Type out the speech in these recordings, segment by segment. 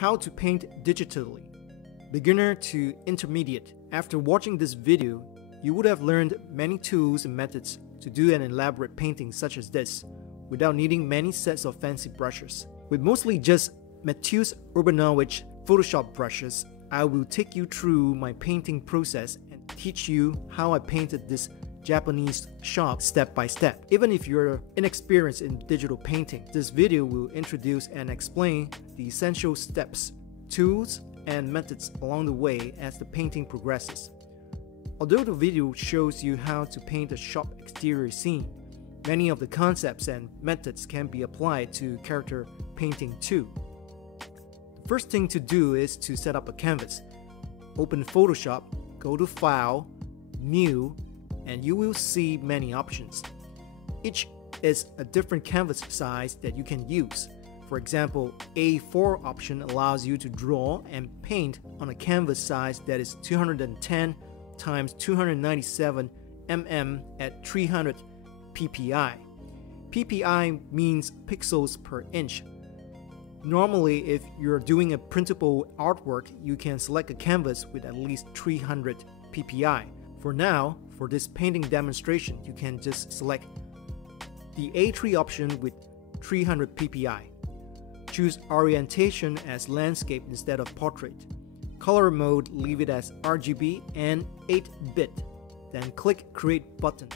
How to paint digitally. Beginner to intermediate. After watching this video, you would have learned many tools and methods to do an elaborate painting such as this, without needing many sets of fancy brushes. With mostly just Mateusz Urbanowicz Photoshop brushes, I will take you through my painting process and teach you how I painted this Japanese shop step by step. Even if you're inexperienced in digital painting, this video will introduce and explain the essential steps, tools, and methods along the way as the painting progresses. Although the video shows you how to paint a shop exterior scene, many of the concepts and methods can be applied to character painting too. The first thing to do is to set up a canvas. Open Photoshop, go to File, New, and you will see many options. Each is a different canvas size that you can use. For example, A4 option allows you to draw and paint on a canvas size that is 210 times 297 mm at 300 ppi. ppi means pixels per inch. Normally, if you're doing a printable artwork, you can select a canvas with at least 300 ppi. For now, for this painting demonstration, you can just select the A3 option with 300 ppi. Choose orientation as landscape instead of portrait. Color mode, leave it as RGB and 8-bit. Then click Create button.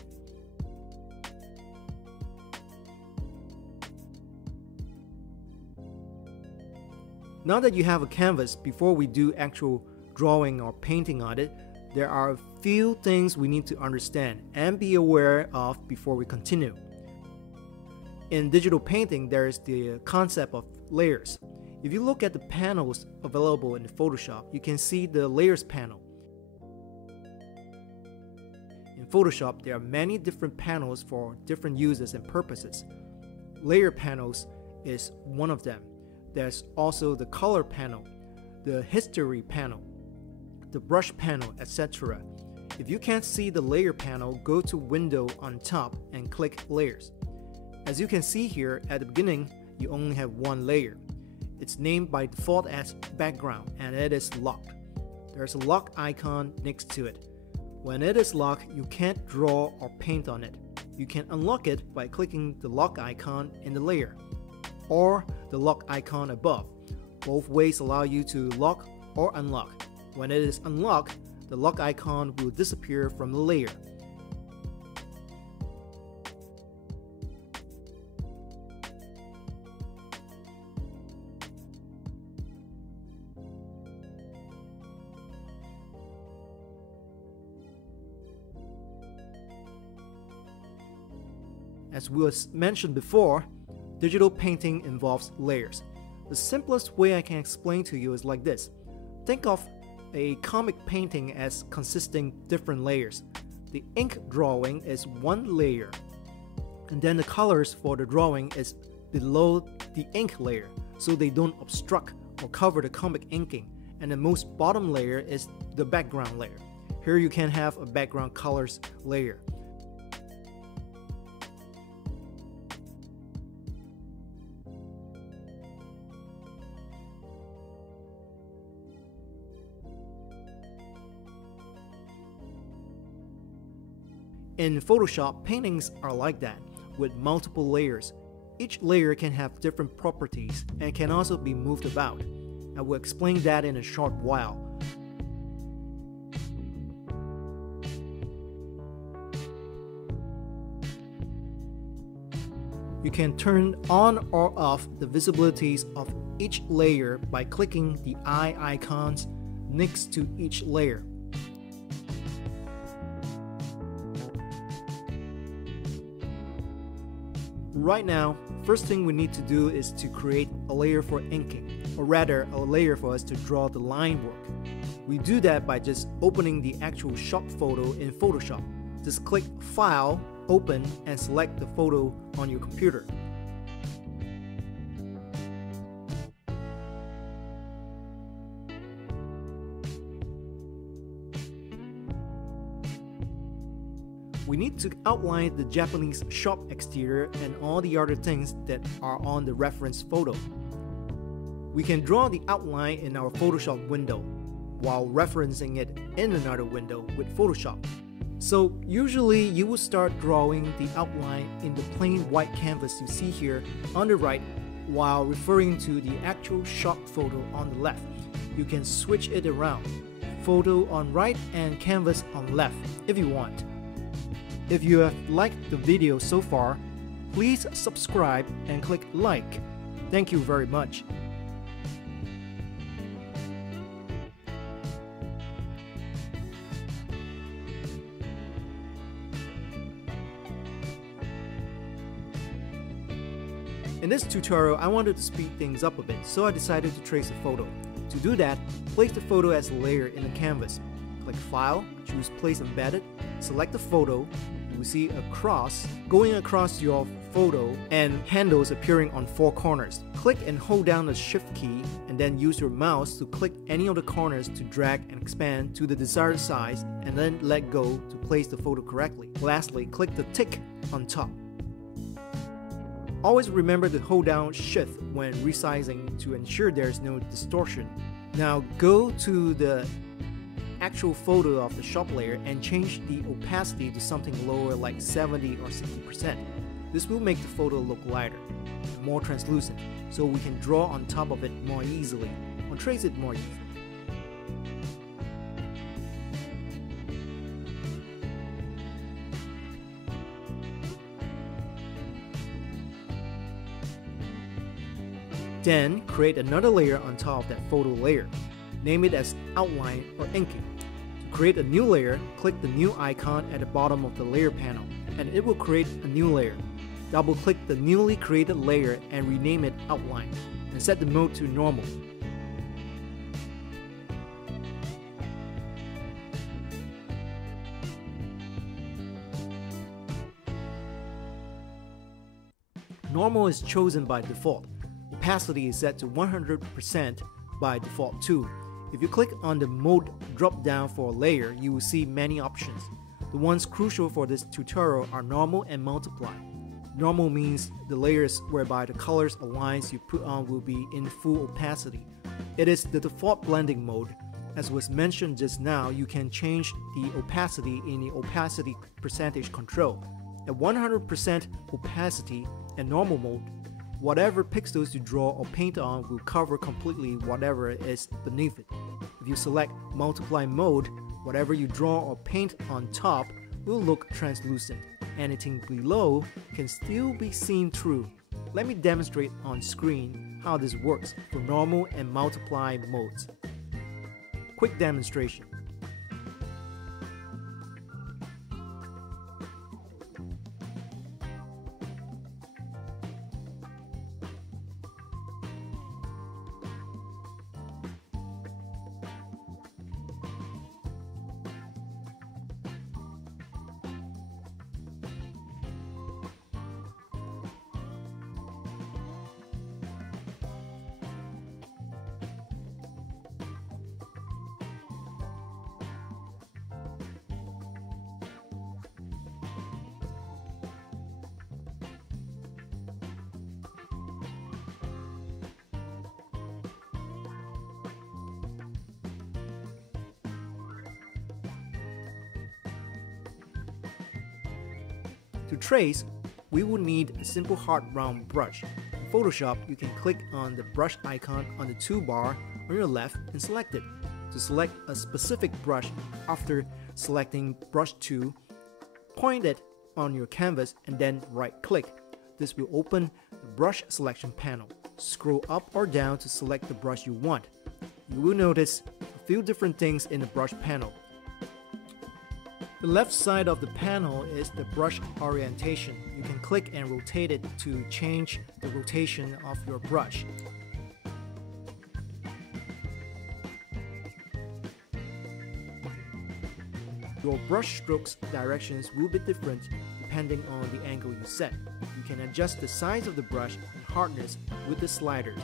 Now that you have a canvas, before we do actual drawing or painting on it, there are a few things we need to understand and be aware of before we continue. In digital painting, there is the concept of layers. If you look at the panels available in Photoshop, you can see the layers panel. In Photoshop, there are many different panels for different uses and purposes. Layer panels is one of them. There's also the color panel, the history panel, the brush panel, etc. If you can't see the layer panel, go to Window on top and click Layers. As you can see here, at the beginning, you only have one layer. It's named by default as background and it is locked. There's a lock icon next to it. When it is locked, you can't draw or paint on it. You can unlock it by clicking the lock icon in the layer or the lock icon above. Both ways allow you to lock or unlock. When it is unlocked, the lock icon will disappear from the layer. As was mentioned before, digital painting involves layers. The simplest way I can explain to you is like this. Think of a comic painting as consisting different layers. The ink drawing is one layer, and then the colors for the drawing is below the ink layer, so they don't obstruct or cover the comic inking. And the most bottom layer is the background layer. Here you can have a background colors layer. In Photoshop, paintings are like that, with multiple layers. Each layer can have different properties and can also be moved about. I will explain that in a short while. You can turn on or off the visibilities of each layer by clicking the eye icons next to each layer. Right now, first thing we need to do is to create a layer for inking, or rather a layer for us to draw the line work. We do that by just opening the actual shop photo in Photoshop. Just click File, Open, and select the photo on your computer. We need to outline the Japanese shop exterior and all the other things that are on the reference photo. We can draw the outline in our Photoshop window while referencing it in another window with Photoshop. So usually you will start drawing the outline in the plain white canvas you see here on the right while referring to the actual shot photo on the left. You can switch it around, photo on right and canvas on left if you want. If you have liked the video so far, please subscribe and click like. Thank you very much. In this tutorial, I wanted to speed things up a bit, so I decided to trace a photo. To do that, place the photo as a layer in the canvas. Click File, choose Place Embedded, select the photo. You will see a cross going across your photo and handles appearing on 4 corners. Click and hold down the Shift key and then use your mouse to click any of the corners to drag and expand to the desired size and then let go to place the photo correctly. Lastly, click the tick on top. Always remember to hold down Shift when resizing to ensure there is no distortion. Now go to the actual photo of the shop layer and change the opacity to something lower like 70 or 60%. This will make the photo look lighter and more translucent so we can draw on top of it more easily or trace it more easily. Then create another layer on top of that photo layer. Name it as Outline or Inking. To create a new layer, click the new icon at the bottom of the layer panel, and it will create a new layer. Double-click the newly created layer and rename it Outline, and set the mode to Normal. Normal is chosen by default. Opacity is set to 100% by default too. If you click on the mode drop down for a layer, you will see many options. The ones crucial for this tutorial are normal and multiply. Normal means the layers whereby the colors or lines you put on will be in full opacity. It is the default blending mode. As was mentioned just now, you can change the opacity in the opacity percentage control. At 100% opacity and normal mode, whatever pixels you draw or paint on will cover completely whatever is beneath it. If you select multiply mode, whatever you draw or paint on top will look translucent. Anything below can still be seen through. Let me demonstrate on screen how this works for normal and multiply modes. Quick demonstration. To trace, we will need a simple hard round brush. In Photoshop, you can click on the brush icon on the toolbar on your left and select it. To select a specific brush, after selecting brush 2, point it on your canvas and then right click. This will open the brush selection panel. Scroll up or down to select the brush you want. You will notice a few different things in the brush panel. The left side of the panel is the brush orientation. You can click and rotate it to change the rotation of your brush. Your brush strokes directions will be different depending on the angle you set. You can adjust the size of the brush and hardness with the sliders.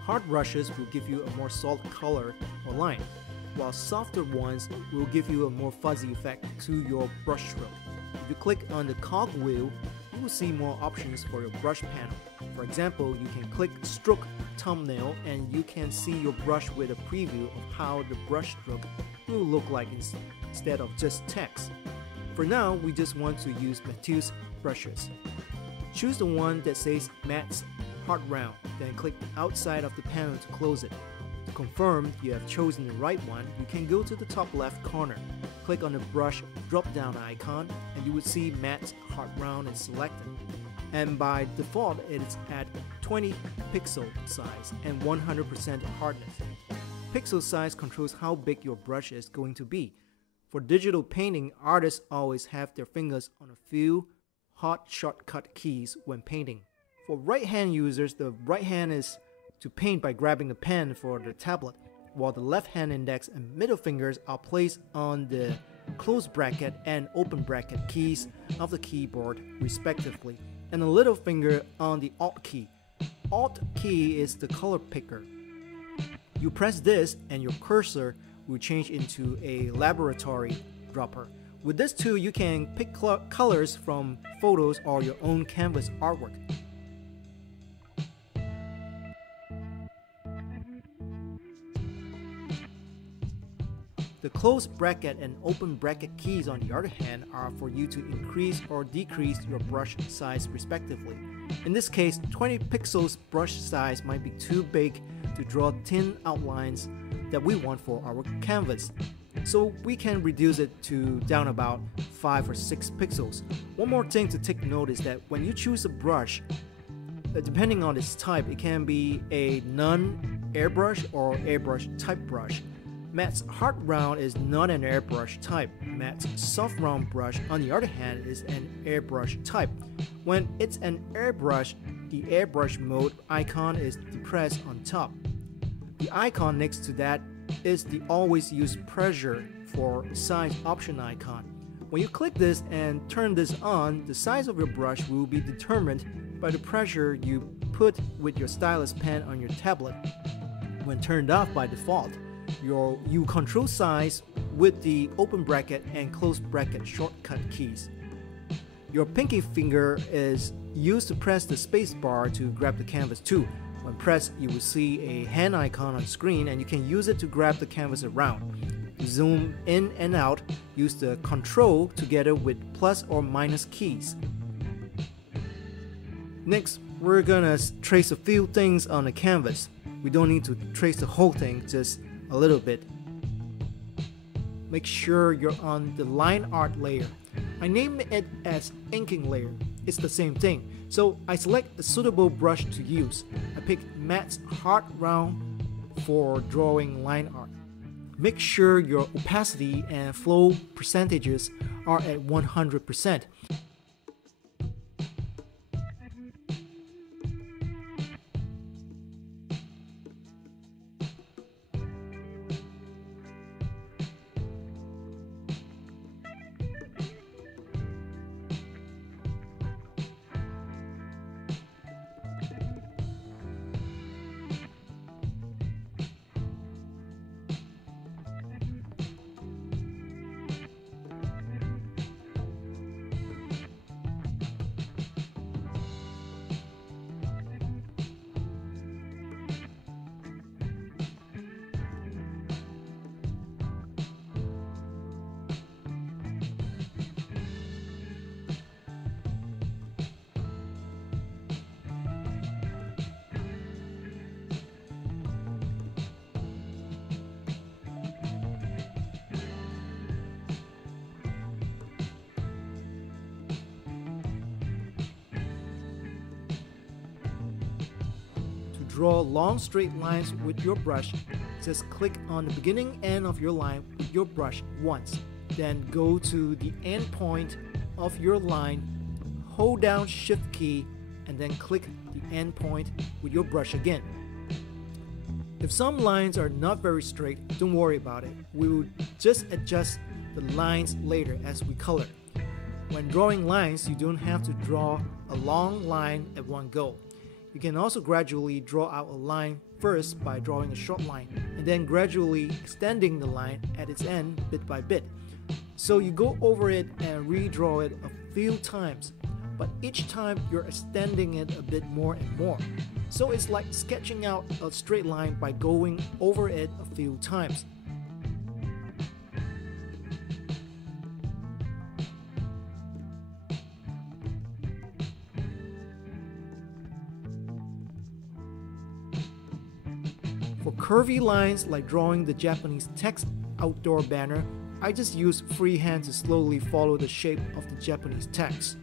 Hard brushes will give you a more solid color or line, while softer ones will give you a more fuzzy effect to your brush stroke. If you click on the cog wheel, you will see more options for your brush panel. For example, you can click Stroke Thumbnail and you can see your brush with a preview of how the brush stroke will look like instead of just text. For now, we just want to use Matthew's brushes. Choose the one that says Matt's Hard Round, then click the outside of the panel to close it. To confirm you have chosen the right one, you can go to the top left corner, click on the brush drop-down icon, and you would see Matt's Hard Round is selected. And by default, it is at 20 pixel size and 100% hardness. Pixel size controls how big your brush is going to be. For digital painting, artists always have their fingers on a few hot shortcut keys when painting. For right-hand users, the right hand is to paint by grabbing the pen for the tablet, while the left-hand index and middle fingers are placed on the close bracket and open bracket keys of the keyboard respectively, and the little finger on the Alt key. Alt key is the color picker. You press this and your cursor will change into a laboratory dropper. With this tool, you can pick colors from photos or your own canvas artwork. The close bracket and open bracket keys, on the other hand, are for you to increase or decrease your brush size respectively. In this case, 20 pixels brush size might be too big to draw thin outlines that we want for our canvas, so we can reduce it to down about 5 or 6 pixels. One more thing to take note is that when you choose a brush, depending on its type, it can be a non-airbrush or airbrush type brush. Matt's Hard Round is not an airbrush type. Matt's Soft Round brush, on the other hand, is an airbrush type. When it's an airbrush, the airbrush mode icon is depressed on top. The icon next to that is the always use pressure for size option icon. When you click this and turn this on, the size of your brush will be determined by the pressure you put with your stylus pen on your tablet. When turned off by default, you control size with the open bracket and close bracket shortcut keys. Your pinky finger is used to press the space bar to grab the canvas too. When pressed, you will see a hand icon on screen and you can use it to grab the canvas around. To zoom in and out, use the Control together with plus or minus keys. Next, we're gonna trace a few things on the canvas. We don't need to trace the whole thing, just a little bit. Make sure you're on the line art layer. I name it as inking layer. It's the same thing. So I select a suitable brush to use. I pick Matt's Hard Round for drawing line art. Make sure your opacity and flow percentages are at 100%. Draw long straight lines with your brush. Just click on the beginning end of your line with your brush once. Then go to the end point of your line, hold down Shift key, and then click the end point with your brush again. If some lines are not very straight, don't worry about it. We will just adjust the lines later as we color. When drawing lines, you don't have to draw a long line at one go. You can also gradually draw out a line first by drawing a short line, and then gradually extending the line at its end bit by bit. So you go over it and redraw it a few times. but each time you're extending it a bit more and more. So it's like sketching out a straight line by going over it a few times. For curvy lines like drawing the Japanese text outdoor banner, I just use freehand to slowly follow the shape of the Japanese text.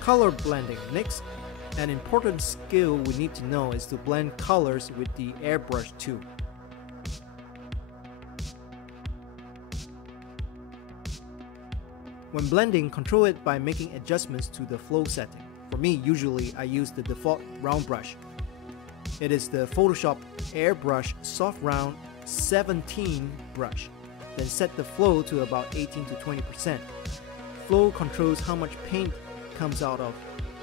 Color blending. Next, an important skill we need to know is to blend colors with the airbrush tool. When blending, control it by making adjustments to the flow setting. For me, usually I use the default round brush. It is the Photoshop Airbrush Soft Round 17 brush. Then set the flow to about 18 to 20%. Flow controls how much paint comes out of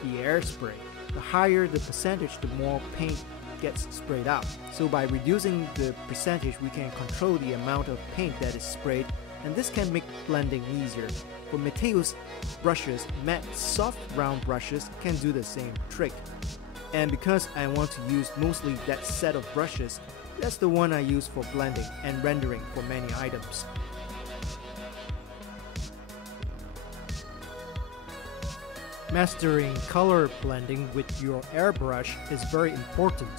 the air spray. The higher the percentage, the more paint gets sprayed out. So by reducing the percentage, we can control the amount of paint that is sprayed, and this can make blending easier. For Mateus brushes, matte soft round brushes can do the same trick. And because I want to use mostly that set of brushes, that's the one I use for blending and rendering for many items. Mastering color blending with your airbrush is very important.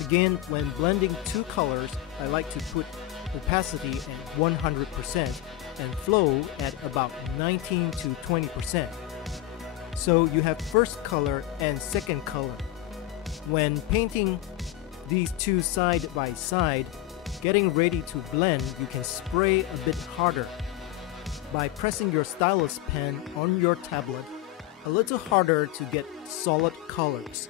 Again, when blending two colors, I like to put opacity at 100% and flow at about 19 to 20%. So you have first color and second color. When painting these two side by side, getting ready to blend, you can spray a bit harder by pressing your stylus pen on your tablet a little harder to get solid colors.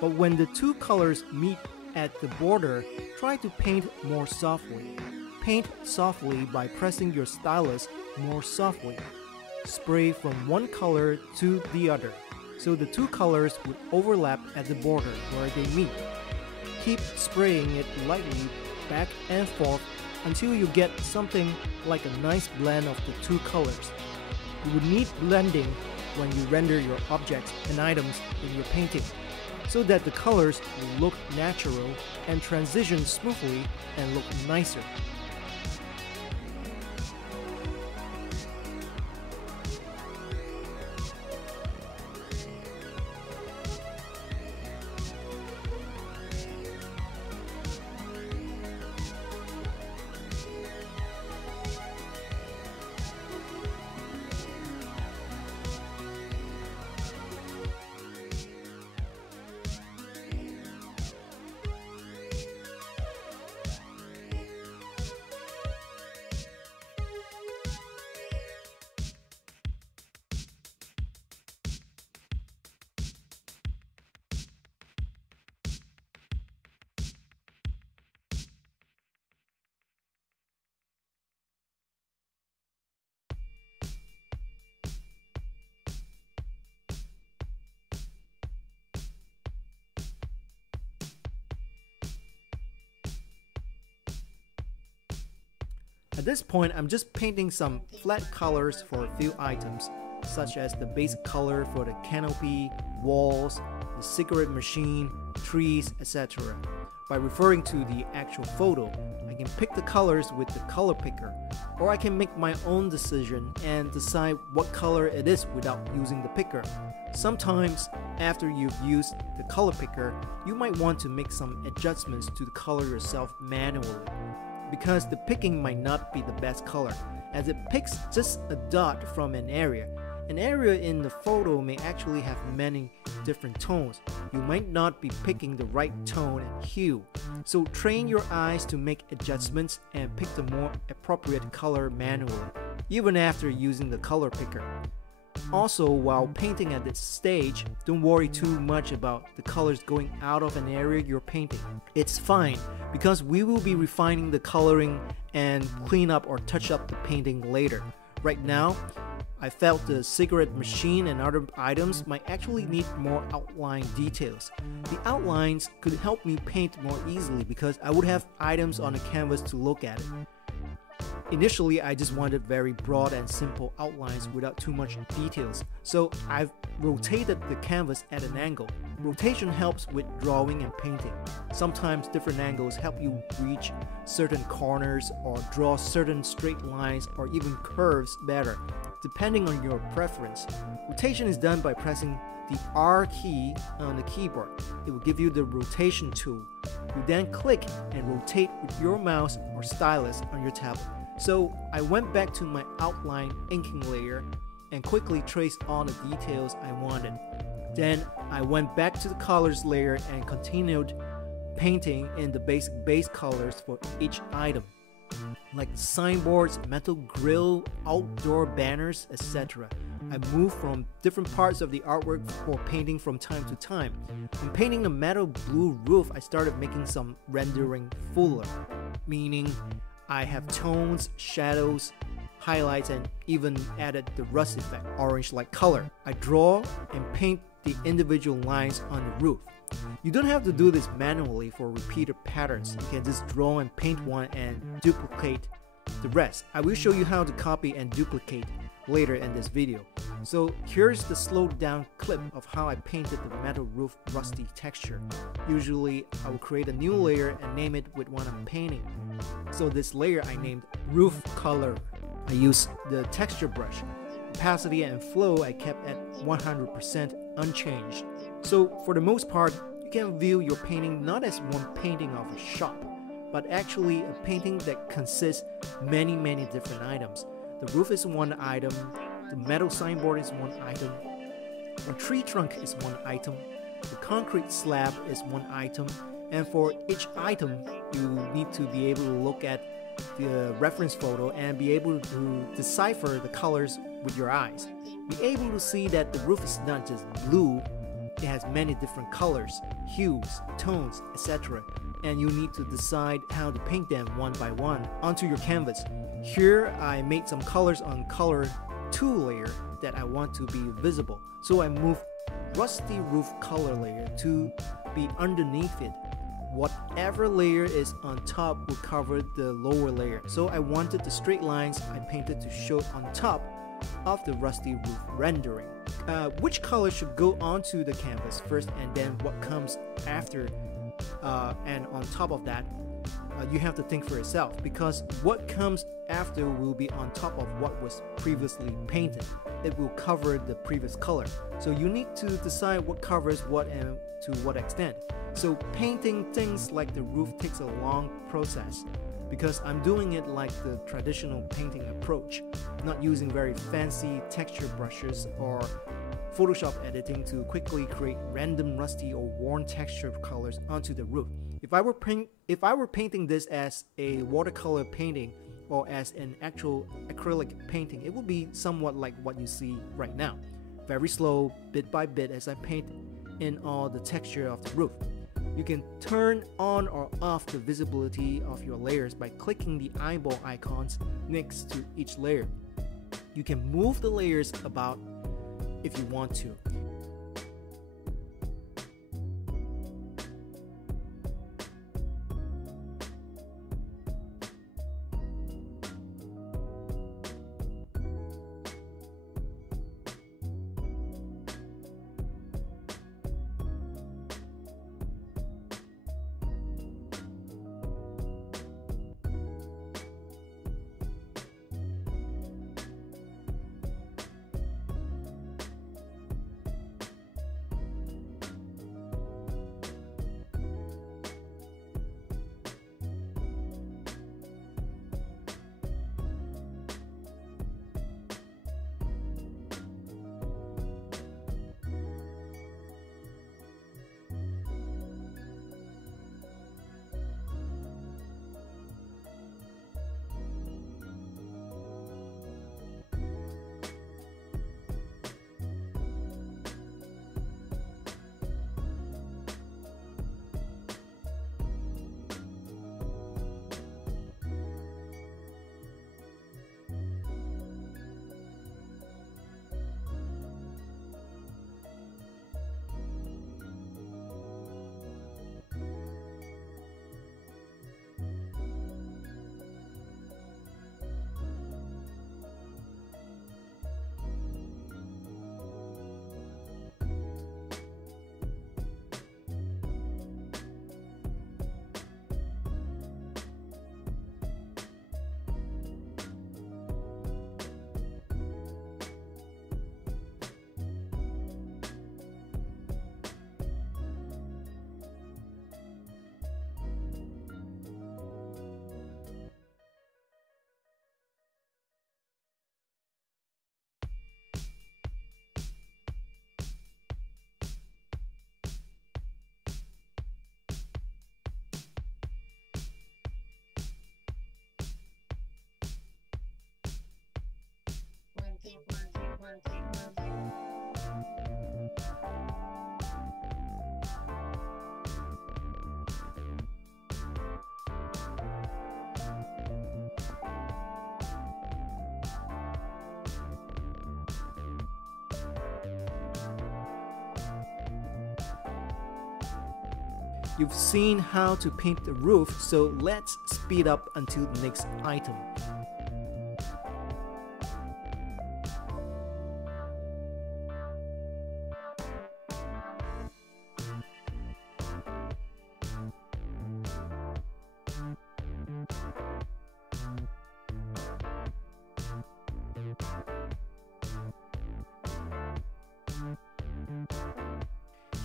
But when the two colors meet at the border, try to paint more softly. Paint softly by pressing your stylus more softly. Spray from one color to the other, so the two colors would overlap at the border where they meet. Keep spraying it lightly back and forth until you get something like a nice blend of the two colors. You would need blending when you render your objects and items in your painting, so that the colors will look natural and transition smoothly and look nicer. At this point, I'm just painting some flat colors for a few items, such as the basic color for the canopy, walls, the cigarette machine, trees, etc. By referring to the actual photo, I can pick the colors with the color picker, or I can make my own decision and decide what color it is without using the picker. Sometimes, after you've used the color picker, you might want to make some adjustments to the color yourself manually, because the picking might not be the best color, as it picks just a dot from an area. An area in the photo may actually have many different tones. You might not be picking the right tone and hue. So train your eyes to make adjustments and pick the more appropriate color manually, even after using the color picker. Also, while painting at this stage, don't worry too much about the colors going out of an area you're painting. It's fine, because we will be refining the coloring and clean up or touch up the painting later. Right now, I felt the cigarette machine and other items might actually need more outline details. The outlines could help me paint more easily because I would have items on the canvas to look at it. Initially, I just wanted very broad and simple outlines without too much details, so I've rotated the canvas at an angle. Rotation helps with drawing and painting. Sometimes different angles help you reach certain corners or draw certain straight lines or even curves better, depending on your preference. Rotation is done by pressing the R key on the keyboard. It will give you the rotation tool. You then click and rotate with your mouse or stylus on your tablet. So I went back to my outline inking layer and quickly traced all the details I wanted. Then I went back to the colors layer and continued painting in the basic base colors for each item, like signboards, metal grill, outdoor banners, etc. I moved from different parts of the artwork for painting from time to time. When painting the metal blue roof, I started making some rendering fuller, meaning I have tones, shadows, highlights, and even added the rust effect, orange-like color. I draw and paint the individual lines on the roof. You don't have to do this manually for repeated patterns. You can just draw and paint one and duplicate the rest. I will show you how to copy and duplicate later in this video. So here's the slowed down clip of how I painted the metal roof rusty texture. Usually I will create a new layer and name it with one I'm painting. So this layer I named Roof Color. I used the texture brush. Opacity and flow I kept at 100% unchanged. So for the most part, you can view your painting not as one painting of a shop, but actually a painting that consists many different items. The roof is one item, the metal signboard is one item, a tree trunk is one item, the concrete slab is one item, and for each item, you need to be able to look at the reference photo and be able to decipher the colors with your eyes. Be able to see that the roof is not just blue, it has many different colors, hues, tones, etc. And you need to decide how to paint them one by one onto your canvas. Here I made some colors on color 2 layer that I want to be visible. So I moved rusty roof color layer to be underneath it. Whatever layer is on top will cover the lower layer. So I wanted the straight lines I painted to show on top of the rusty roof rendering. Which color should go onto the canvas first and then what comes after and on top of that, you have to think for yourself, because what comes after will be on top of what was previously painted. It will cover the previous color. So you need to decide what covers what and to what extent. So painting things like the roof takes a long process, because I'm doing it like the traditional painting approach, not using very fancy texture brushes or Photoshop editing to quickly create random rusty or worn texture colors onto the roof. If I were painting this as a watercolor painting or as an actual acrylic painting, it would be somewhat like what you see right now. Very slow, bit by bit, as I paint in all the texture of the roof. You can turn on or off the visibility of your layers by clicking the eyeball icons next to each layer. You can move the layers about if you want to. You've seen how to paint the roof, so let's speed up until the next item.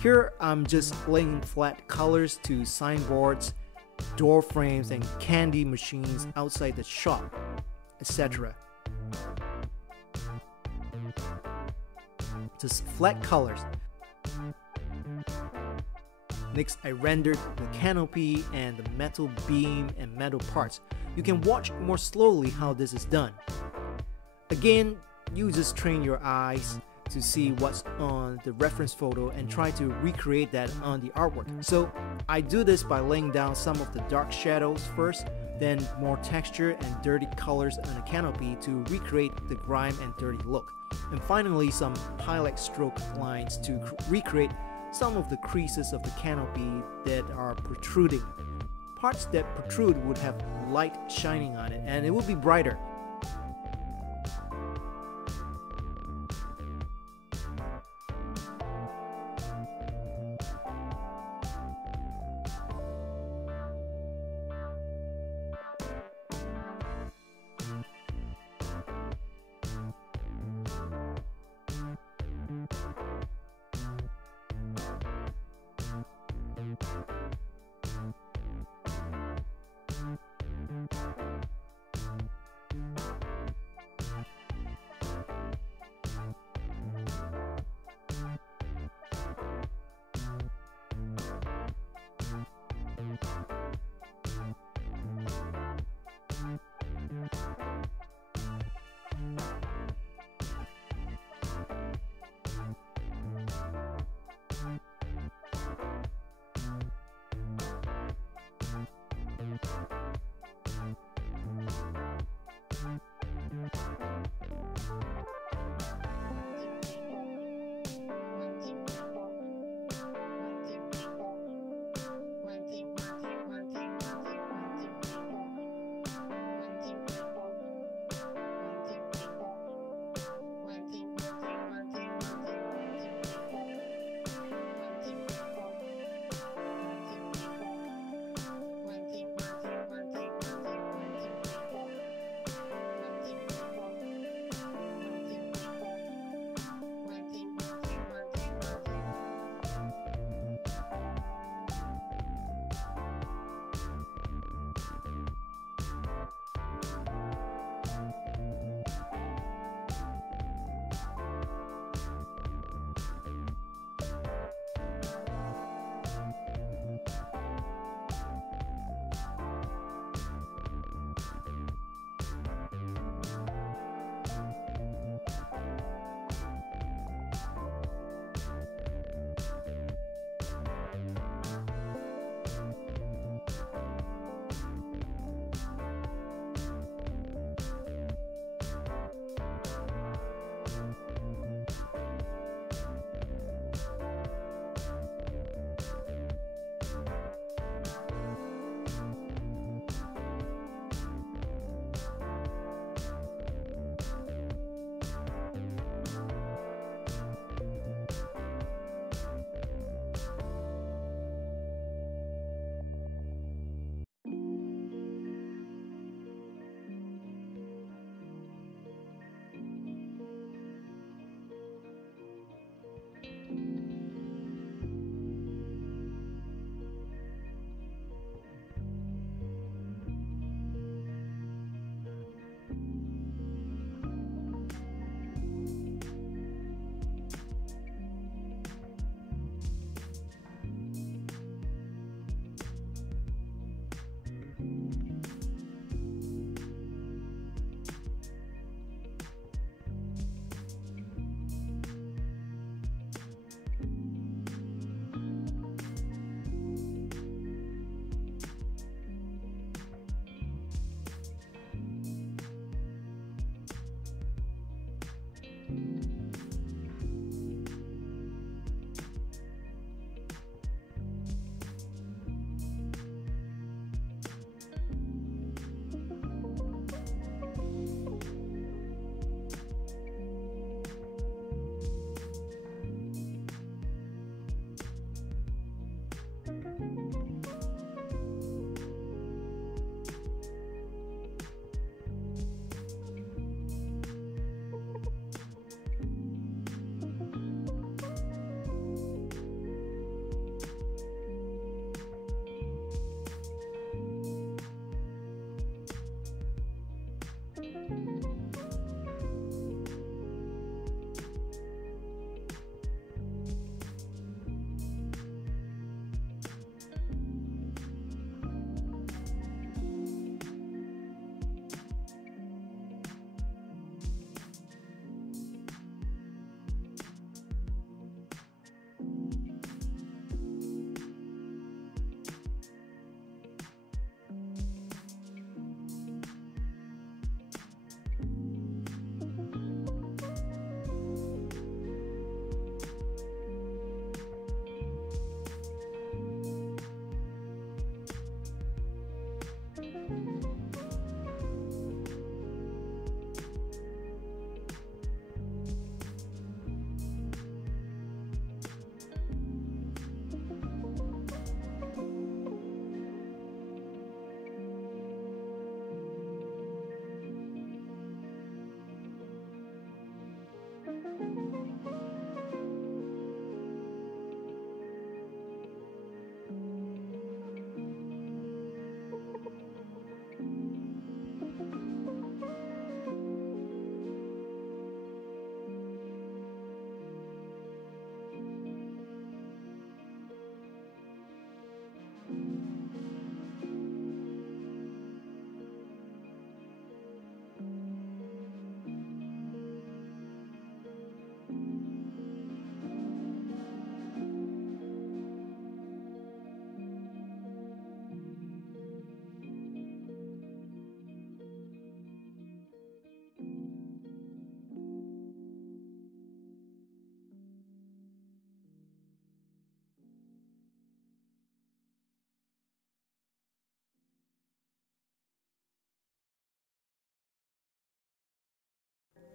Here I'm just laying flat colors to signboards, door frames and candy machines outside the shop, etc. Just flat colors. Next, I rendered the canopy and the metal beam and metal parts. You can watch more slowly how this is done. Again, you just train your eyes to see what's on the reference photo and try to recreate that on the artwork. So I do this by laying down some of the dark shadows first, then more texture and dirty colors on the canopy to recreate the grime and dirty look. And finally some highlight stroke lines to recreate some of the creases of the canopy that are protruding. Parts that protrude would have light shining on it and it would be brighter.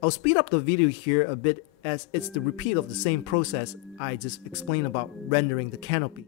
I'll speed up the video here a bit as it's the repeat of the same process I just explained about rendering the canopy.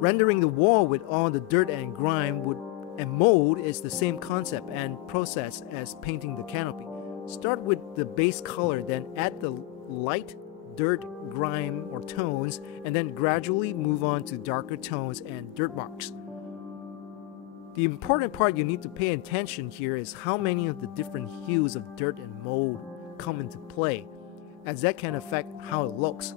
Rendering the wall with all the dirt and grime and mold is the same concept and process as painting the canopy. Start with the base color, then add the light dirt, grime, or tones, and then gradually move on to darker tones and dirt marks. The important part you need to pay attention here is how many of the different hues of dirt and mold come into play, as that can affect how it looks.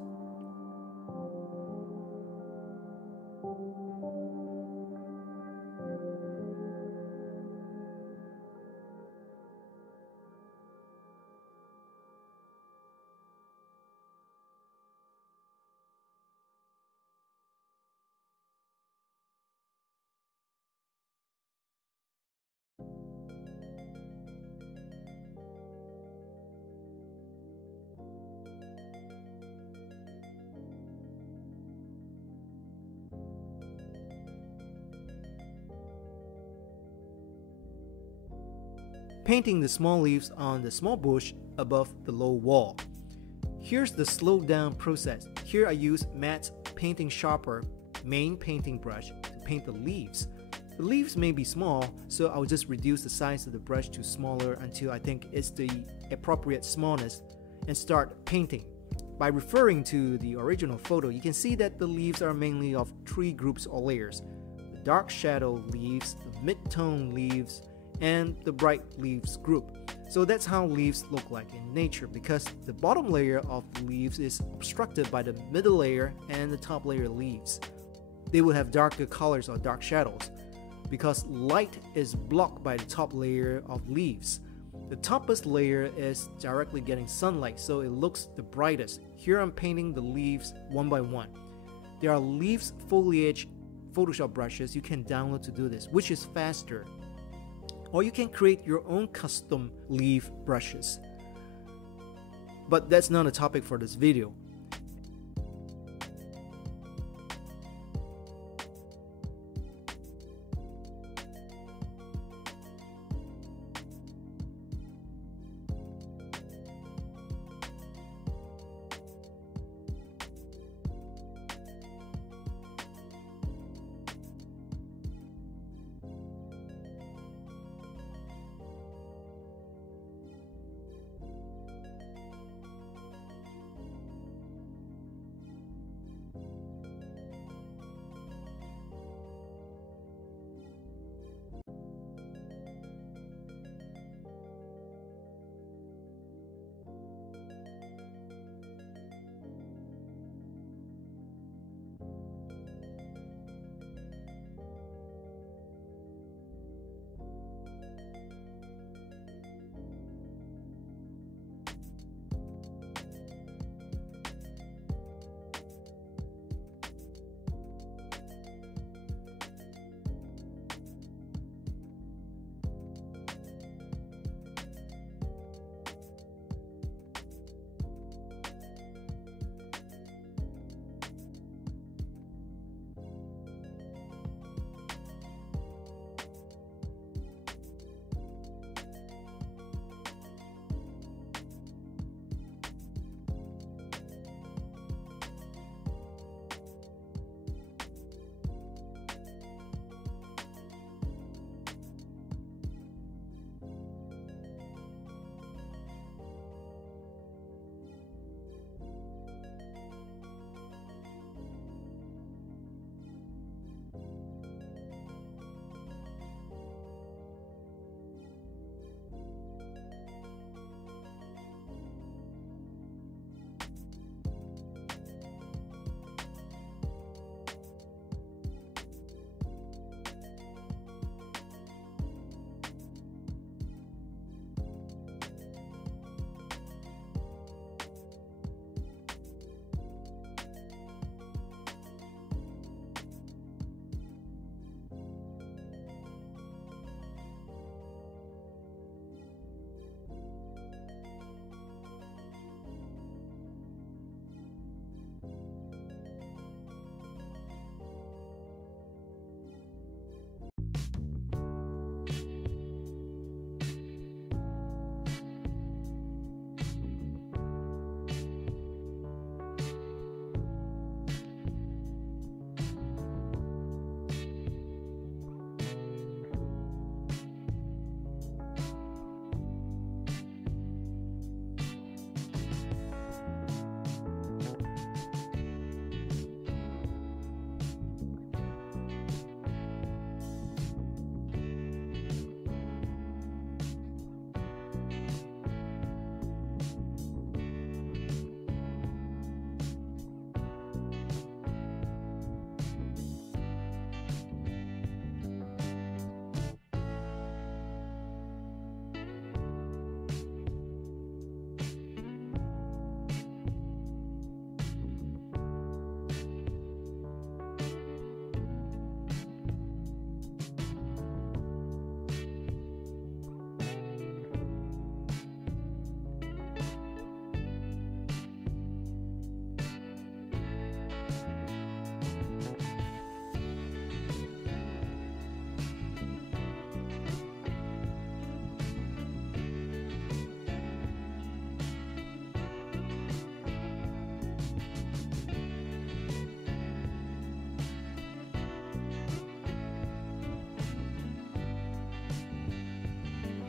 Painting the small leaves on the small bush above the low wall. Here's the slowed down process. Here I use Matt's Painting Sharper main painting brush to paint the leaves. The leaves may be small, so I'll just reduce the size of the brush to smaller until I think it's the appropriate smallness and start painting. By referring to the original photo, you can see that the leaves are mainly of three groups or layers: the dark shadow leaves, the mid-tone leaves, and the bright leaves group. So that's how leaves look like in nature, because the bottom layer of the leaves is obstructed by the middle layer and the top layer leaves. They will have darker colors or dark shadows because light is blocked by the top layer of leaves. The topmost layer is directly getting sunlight, so it looks the brightest. Here I'm painting the leaves one by one. There are leaves foliage Photoshop brushes you can download to do this, which is faster. Or you can create your own custom leaf brushes. But that's not a topic for this video.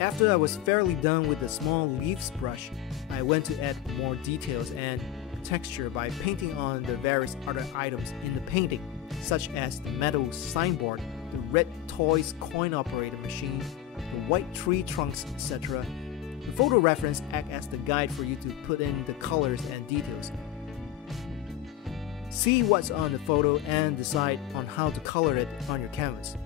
After I was fairly done with the small leaves brush, I went to add more details and texture by painting on the various other items in the painting, such as the metal signboard, the red toys coin operated machine, the white tree trunks, etc. The photo reference acts as the guide for you to put in the colors and details. See what's on the photo and decide on how to color it on your canvas.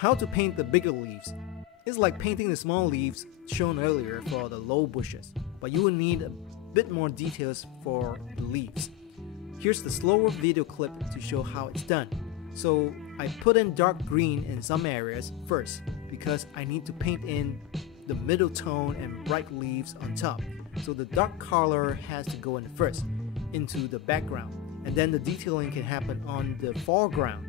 How to paint the bigger leaves. It's like painting the small leaves shown earlier for the low bushes, but you will need a bit more details for the leaves. Here's the slower video clip to show how it's done. So I put in dark green in some areas first because I need to paint in the middle tone and bright leaves on top. So the dark color has to go in first into the background, and then the detailing can happen on the foreground.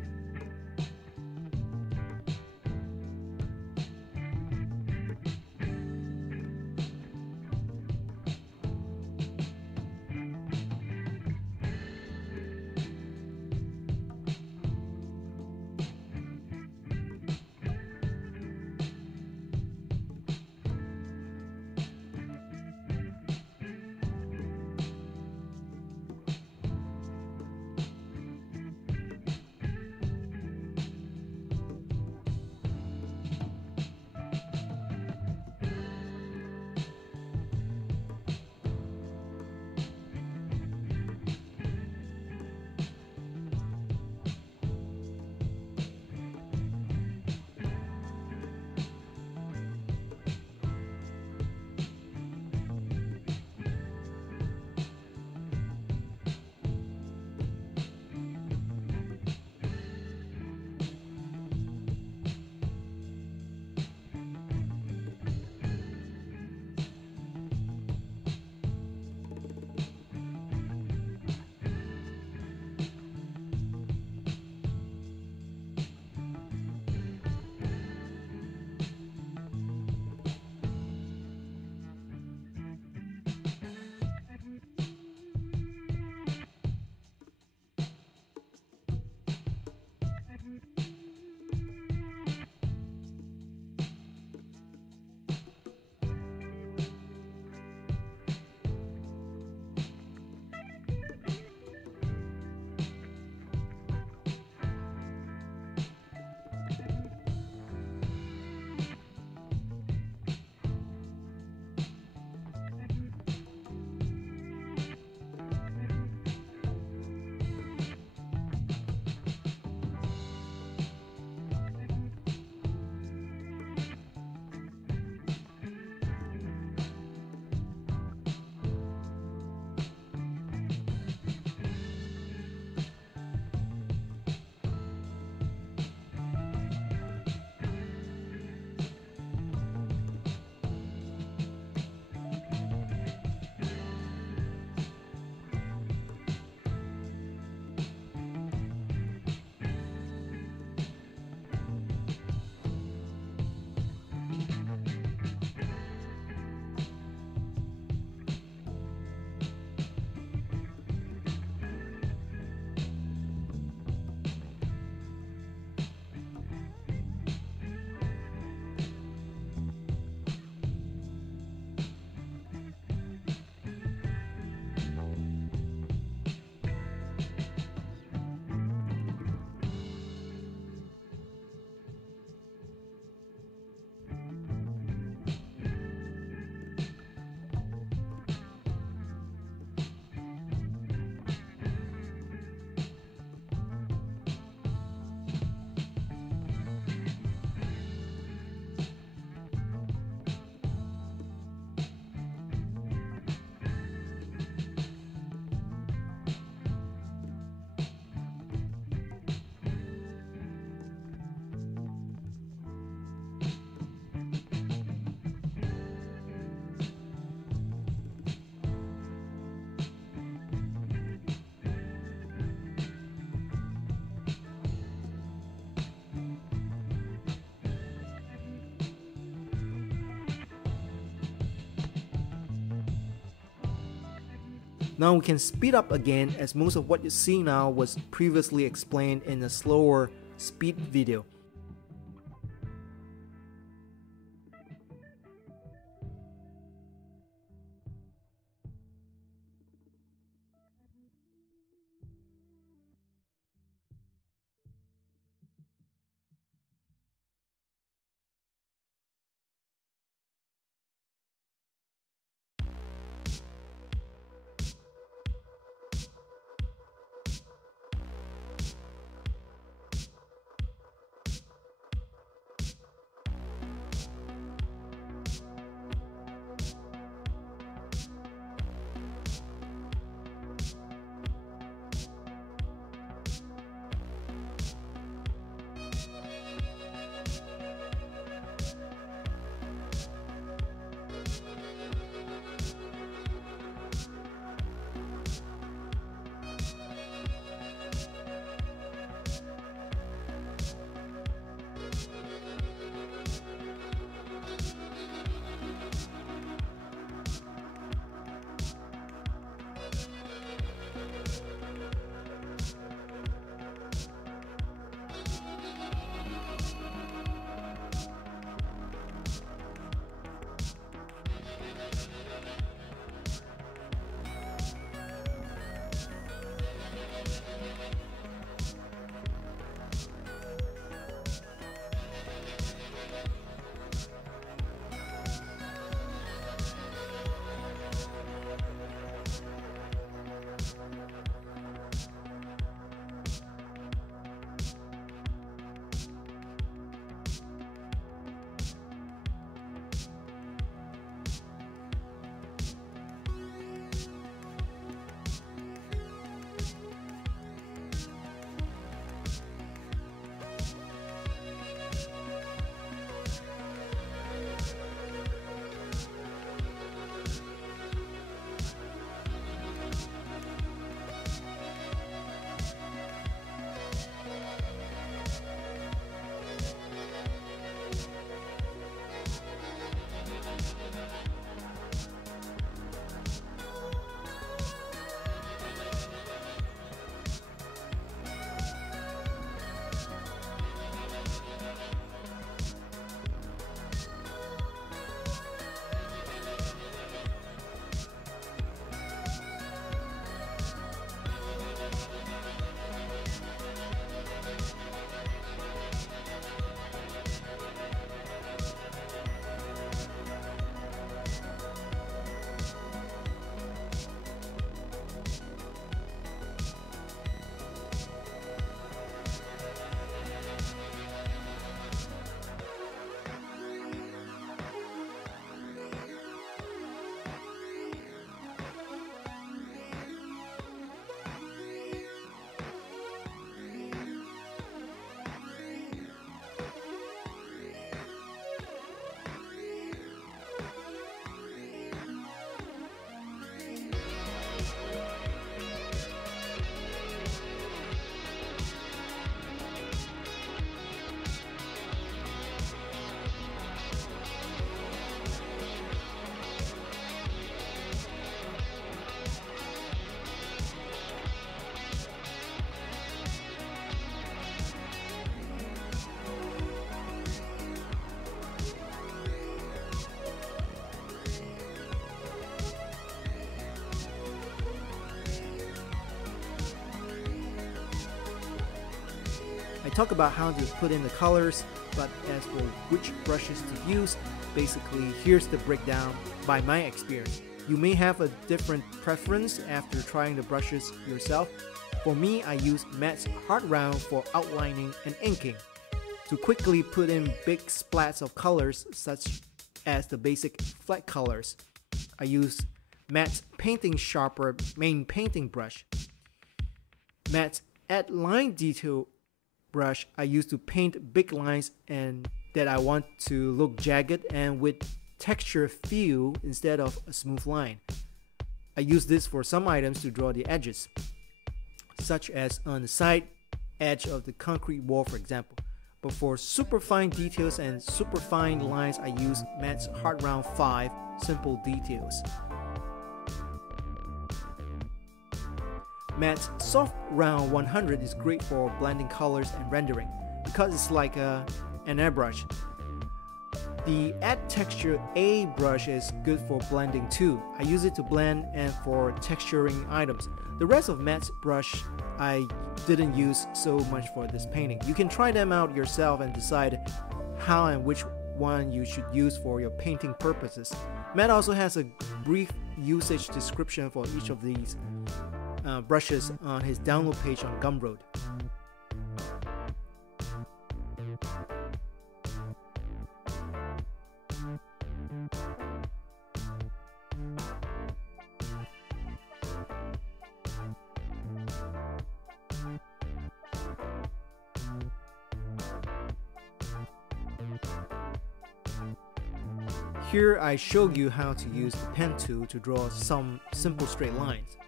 Now we can speed up again, as most of what you see now was previously explained in a slower speed video. I talk about how to put in the colors, but as for which brushes to use, basically here's the breakdown by my experience. You may have a different preference after trying the brushes yourself. For me, I use Matt's Hard Round for outlining and inking. To quickly put in big splats of colors such as the basic flat colors, I use Matt's Painting Sharper main painting brush. Matt's Add Line Detail brush I use to paint big lines and that I want to look jagged and with texture feel instead of a smooth line. I use this for some items to draw the edges, such as on the side edge of the concrete wall, for example. But for super fine details and super fine lines, I use Matt's Hard Round 5 Simple Details. Matt's Soft Round 100 is great for blending colors and rendering because it's like an airbrush. The Add Texture A brush is good for blending too. I use it to blend and for texturing items. The rest of Matt's brush I didn't use so much for this painting. You can try them out yourself and decide how and which one you should use for your painting purposes. Matt also has a brief usage description for each of these brushes on his download page on Gumroad. Here I show you how to use the pen tool to draw some simple straight lines.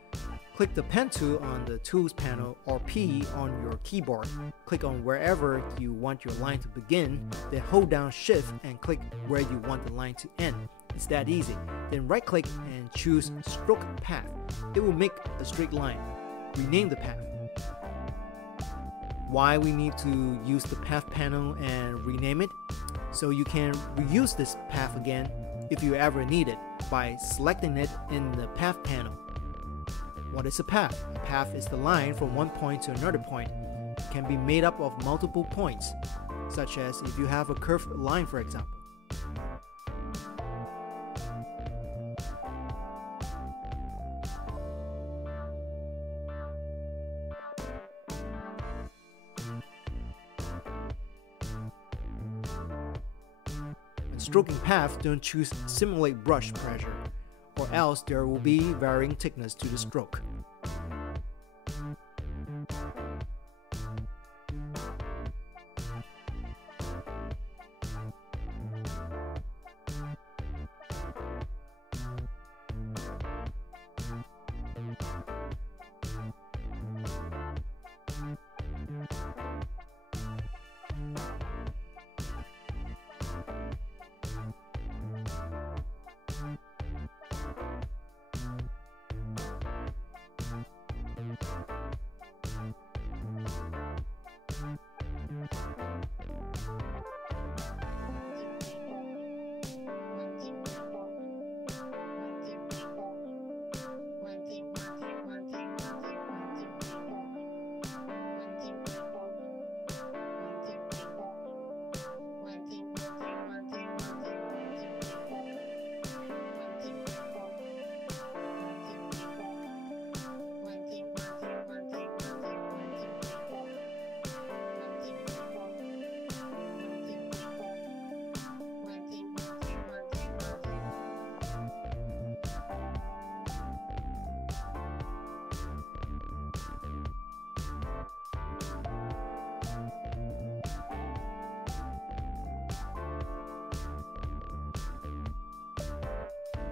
Click the pen tool on the tools panel or P on your keyboard. Click on wherever you want your line to begin, then hold down Shift and click where you want the line to end. It's that easy. Then right click and choose Stroke Path. It will make a straight line. Rename the path. Why we need to use the path panel and rename it? So you can reuse this path again if you ever need it by selecting it in the path panel. What is a path? A path is the line from one point to another point. It can be made up of multiple points, such as if you have a curved line, for example. When stroking path, don't choose Simulate Brush Pressure, or else there will be varying thickness to the stroke.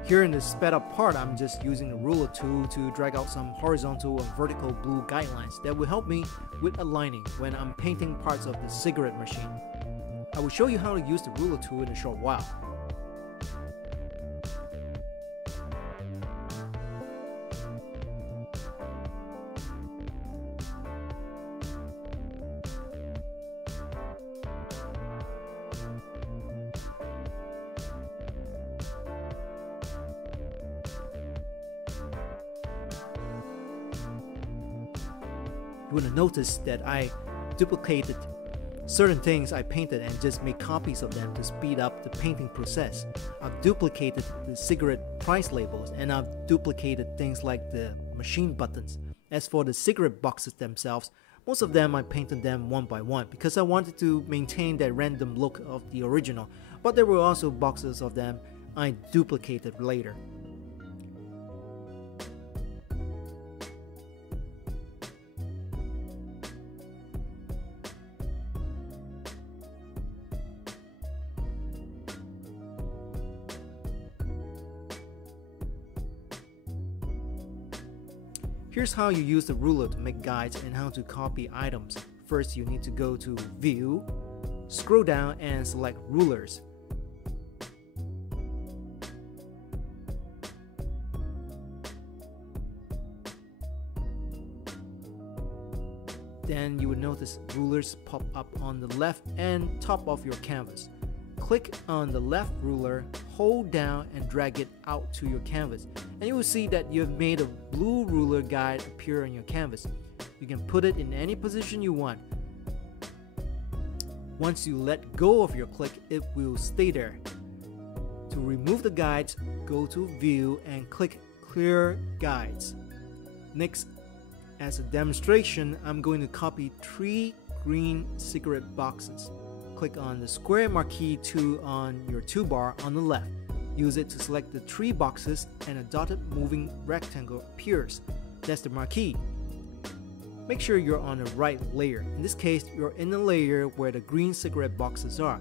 Here in the sped up part, I'm just using the ruler tool to drag out some horizontal and vertical blue guidelines that will help me with aligning when I'm painting parts of the cigarette machine. I will show you how to use the ruler tool in a short while. You will notice that I duplicated certain things I painted and just made copies of them to speed up the painting process. I've duplicated the cigarette price labels, and I've duplicated things like the machine buttons. As for the cigarette boxes themselves, most of them I painted them one by one because I wanted to maintain that random look of the original, but there were also boxes of them I duplicated later. Here's how you use the ruler to make guides and how to copy items. First, you need to go to View, scroll down and select Rulers. Then you will notice rulers pop up on the left and top of your canvas. Click on the left ruler, hold down and drag it out to your canvas, and you will see that you have made a blue ruler guide appear on your canvas. You can put it in any position you want. Once you let go of your click, it will stay there. To remove the guides, go to View and click Clear Guides. Next, as a demonstration, I'm going to copy 3 green cigarette boxes. Click on the square marquee tool on your toolbar on the left. Use it to select the 3 boxes and a dotted moving rectangle appears. That's the marquee. Make sure you're on the right layer. In this case, you're in the layer where the green cigarette boxes are.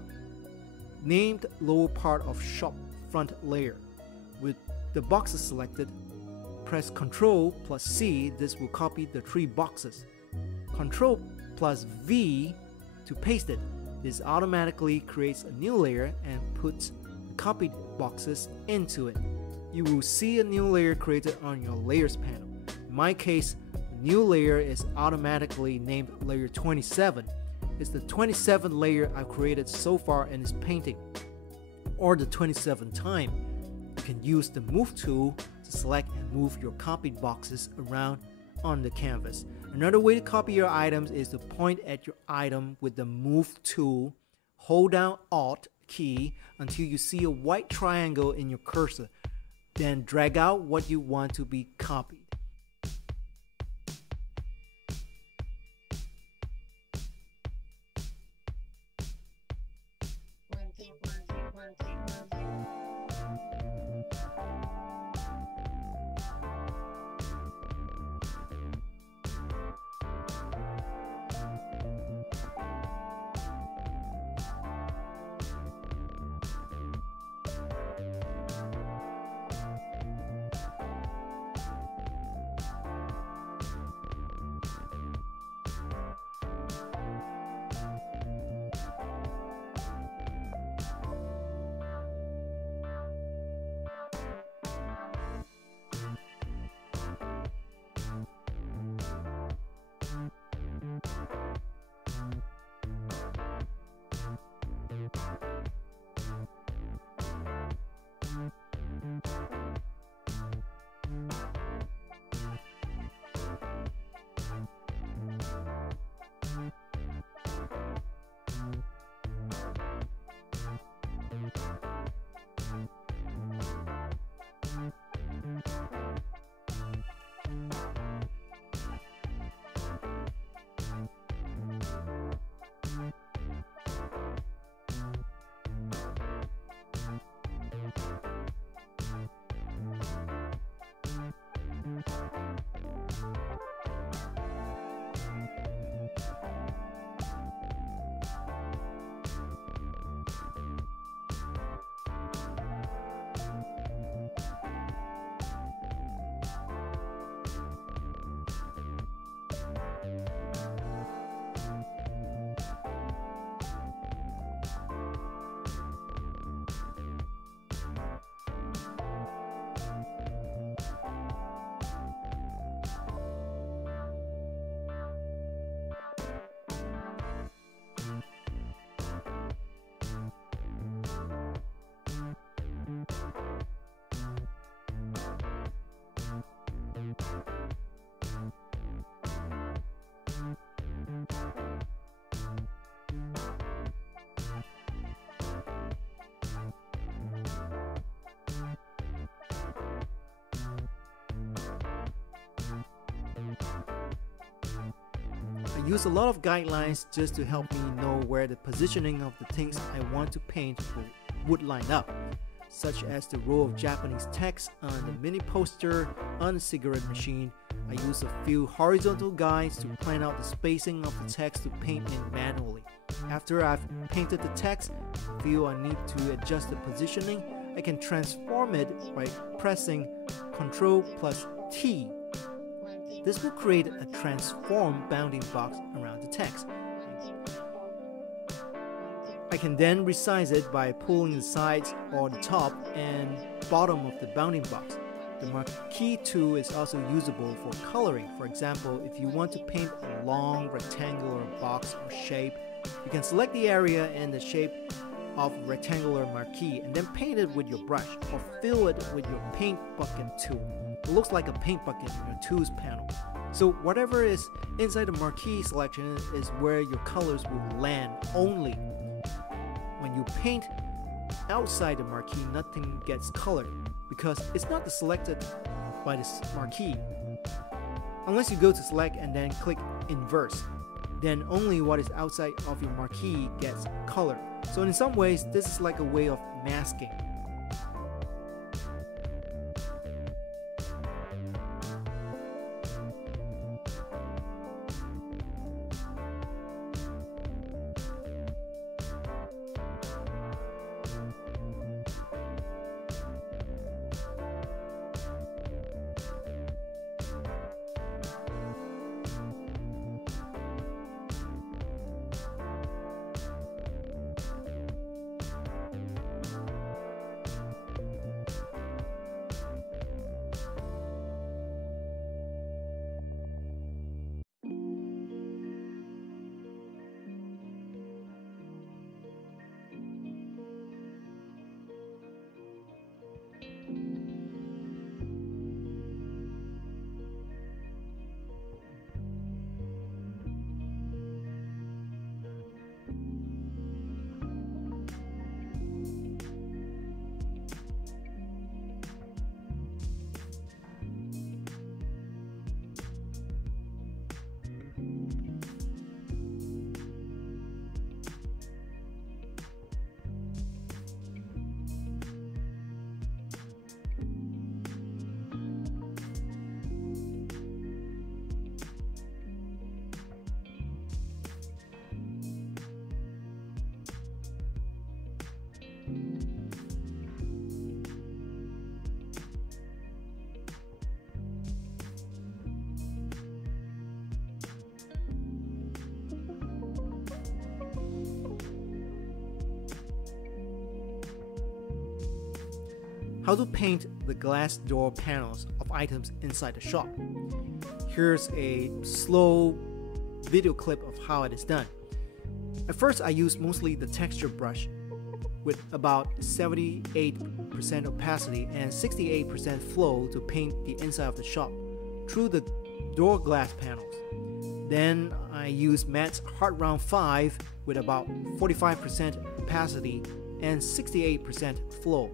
Name the lower part of shop front layer. With the boxes selected, press Ctrl plus C. This will copy the 3 boxes. Ctrl plus V to paste it. This automatically creates a new layer and puts the copied boxes into it. You will see a new layer created on your layers panel. In my case, the new layer is automatically named layer 27. It's the 27th layer I've created so far in this painting, or the 27th time. You can use the Move tool to select and move your copied boxes around on the canvas. Another way to copy your items is to point at your item with the Move tool, hold down Alt key until you see a white triangle in your cursor, then drag out what you want to be copied. use a lot of guidelines just to help me know where the positioning of the things I want to paint would line up, such as the row of Japanese text on the mini poster on the cigarette machine. I use a few horizontal guides to plan out the spacing of the text to paint in manually. After I've painted the text, I feel I need to adjust the positioning. I can transform it by pressing Ctrl plus T. This will create a transform bounding box around the text. I can then resize it by pulling the sides or the top and bottom of the bounding box. The marquee tool is also usable for coloring. For example, if you want to paint a long rectangular box or shape, you can select the area and the shape of rectangular marquee and then paint it with your brush or fill it with your paint bucket tool. It looks like a paint bucket in your tools panel. So whatever is inside the marquee selection is where your colors will land only. When you paint outside the marquee, nothing gets colored because it's not selected by this marquee. Unless you go to select and then click inverse, then only what is outside of your marquee gets colored. So in some ways, this is like a way of masking. How to paint the glass door panels of items inside the shop. Here's a slow video clip of how it is done. At first, I used mostly the texture brush with about 78% opacity and 68% flow to paint the inside of the shop through the door glass panels. Then I used matte hard round 5 with about 45% opacity and 68% flow.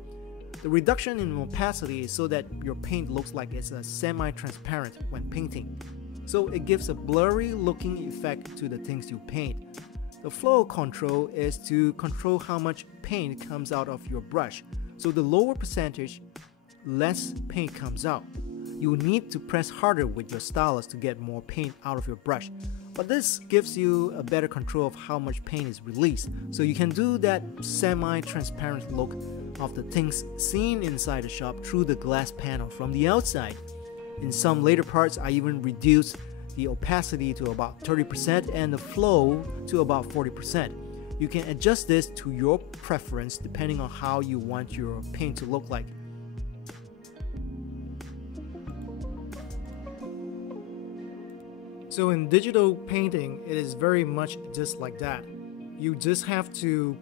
The reduction in opacity is so that your paint looks like it's a semi-transparent when painting. So it gives a blurry looking effect to the things you paint. The flow control is to control how much paint comes out of your brush. So the lower percentage, less paint comes out. You will need to press harder with your stylus to get more paint out of your brush. But this gives you a better control of how much paint is released. So you can do that semi-transparent look of the things seen inside the shop through the glass panel from the outside. In some later parts, I even reduced the opacity to about 30% and the flow to about 40%. You can adjust this to your preference depending on how you want your paint to look like. So in digital painting, it is very much just like that. You just have to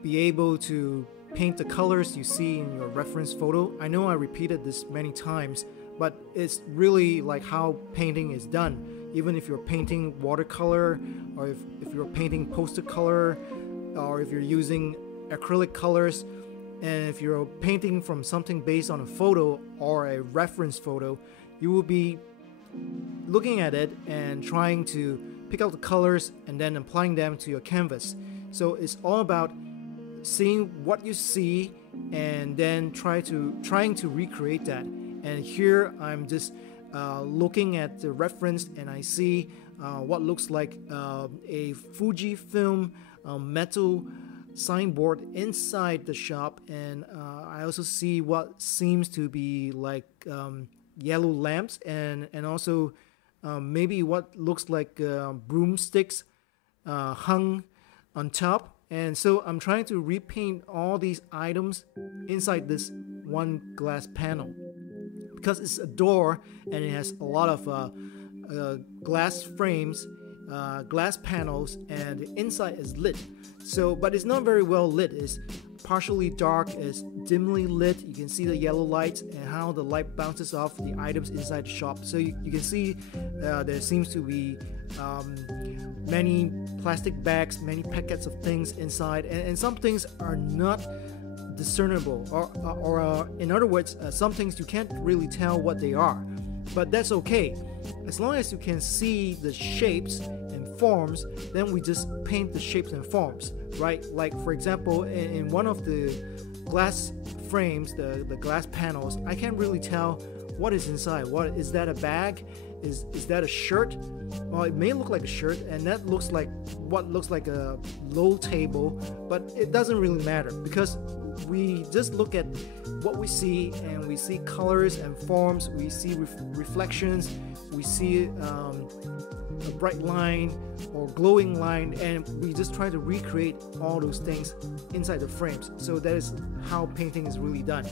be able to paint the colors you see in your reference photo. I know I repeated this many times, but it's really like how painting is done. Even if you're painting watercolor, or if you're painting poster color, or if you're using acrylic colors, and if you're painting from something based on a photo or a reference photo, you will be looking at it and trying to pick out the colors and then applying them to your canvas. So it's all about seeing what you see and then trying to recreate that. And here I'm just looking at the reference, and I see what looks like a Fujifilm metal signboard inside the shop, and I also see what seems to be like yellow lamps, and also maybe what looks like broomsticks hung on top. And so I'm trying to repaint all these items inside this one glass panel, because it's a door and it has a lot of glass frames, glass panels, and the inside is lit. So, but it's not very well lit. It's partially dark, it's dimly lit. You can see the yellow lights and how the light bounces off the items inside the shop. So you can see there seems to be many plastic bags, many packets of things inside, and some things are not discernible, or in other words, some things you can't really tell what they are. But that's okay, as long as you can see the shapes and forms. Then we just paint the shapes and forms, right? Like for example, in one of the glass frames, the glass panels, I can't really tell what is inside. What is that, a bag? Is that a shirt? Well, it may look like a shirt, and that looks like what looks like a low table, but it doesn't really matter, because we just look at what we see, and we see colors and forms, we see reflections, we see a bright line or glowing line, and we just try to recreate all those things inside the frames. So that is how painting is really done.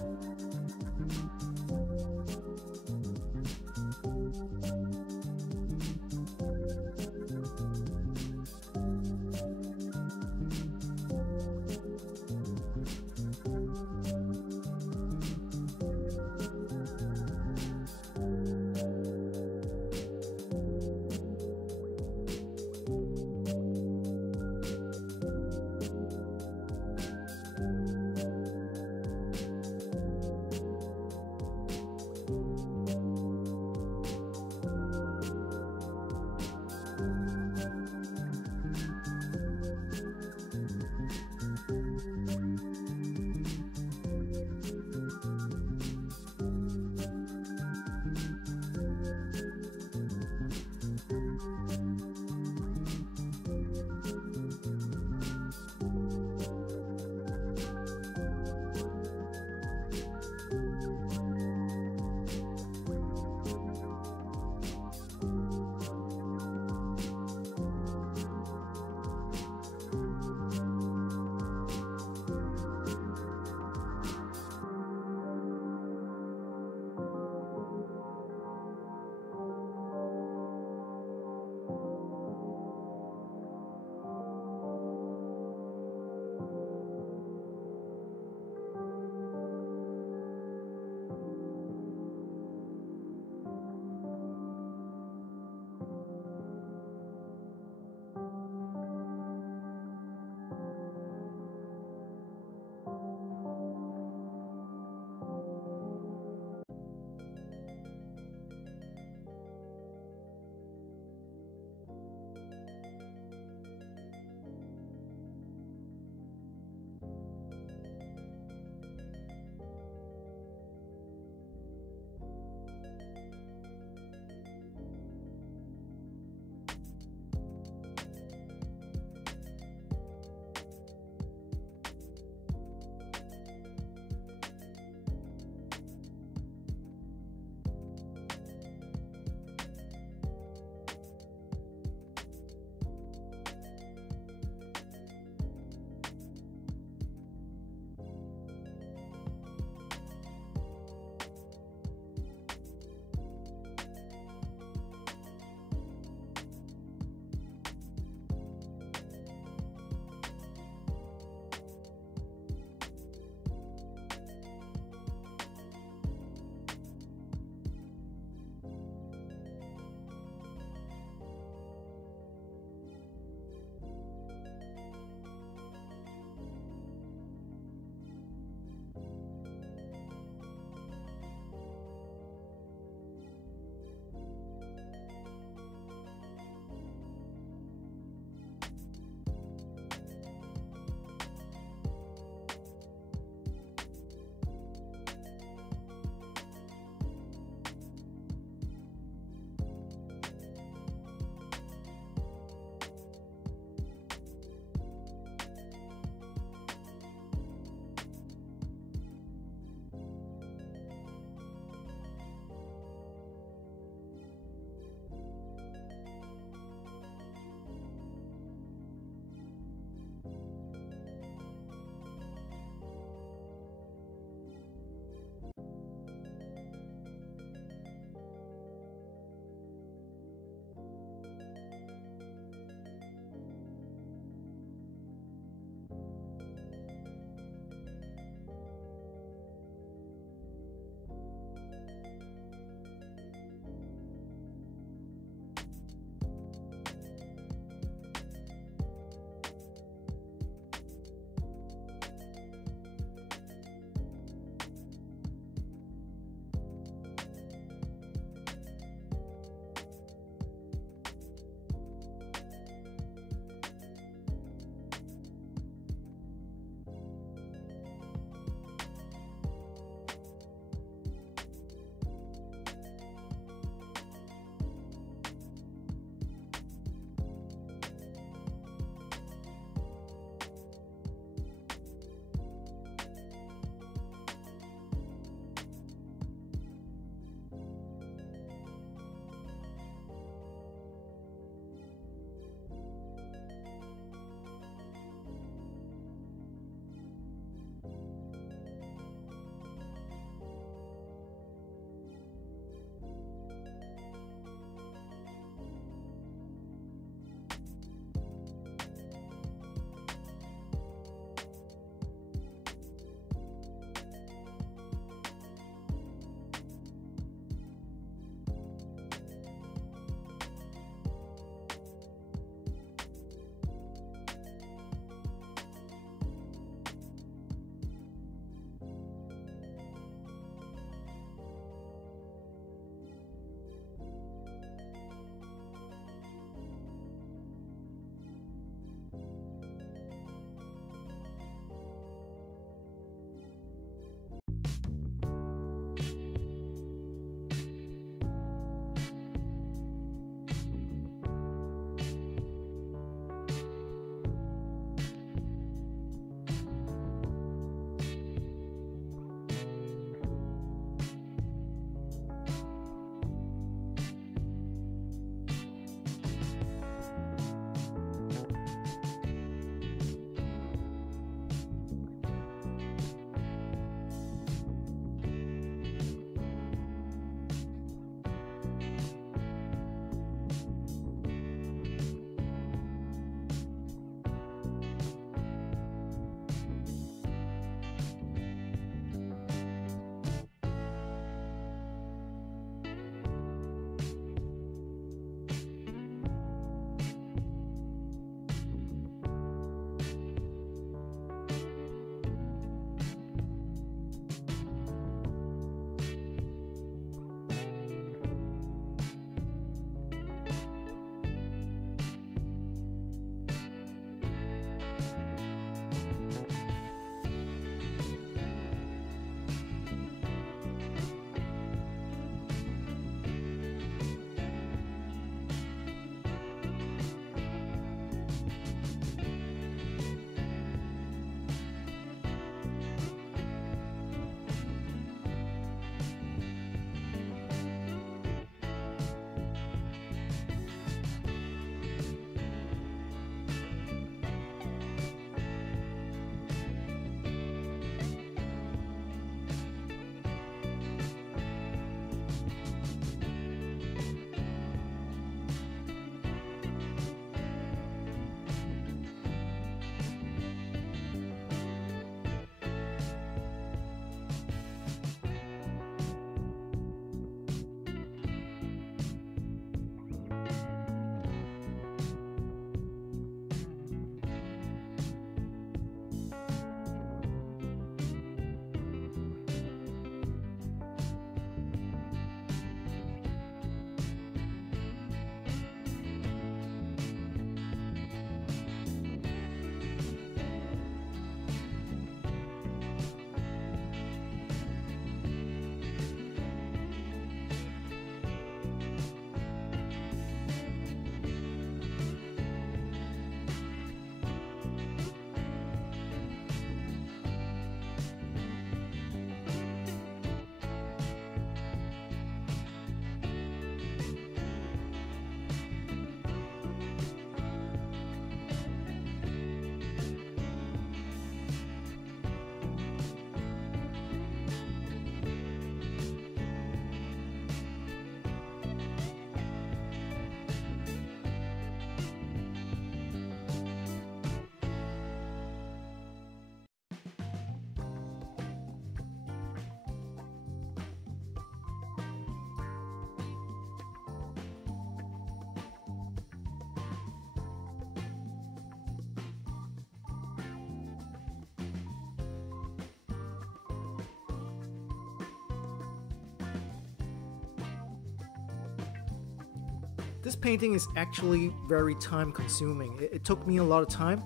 This painting is actually very time consuming. It took me a lot of time.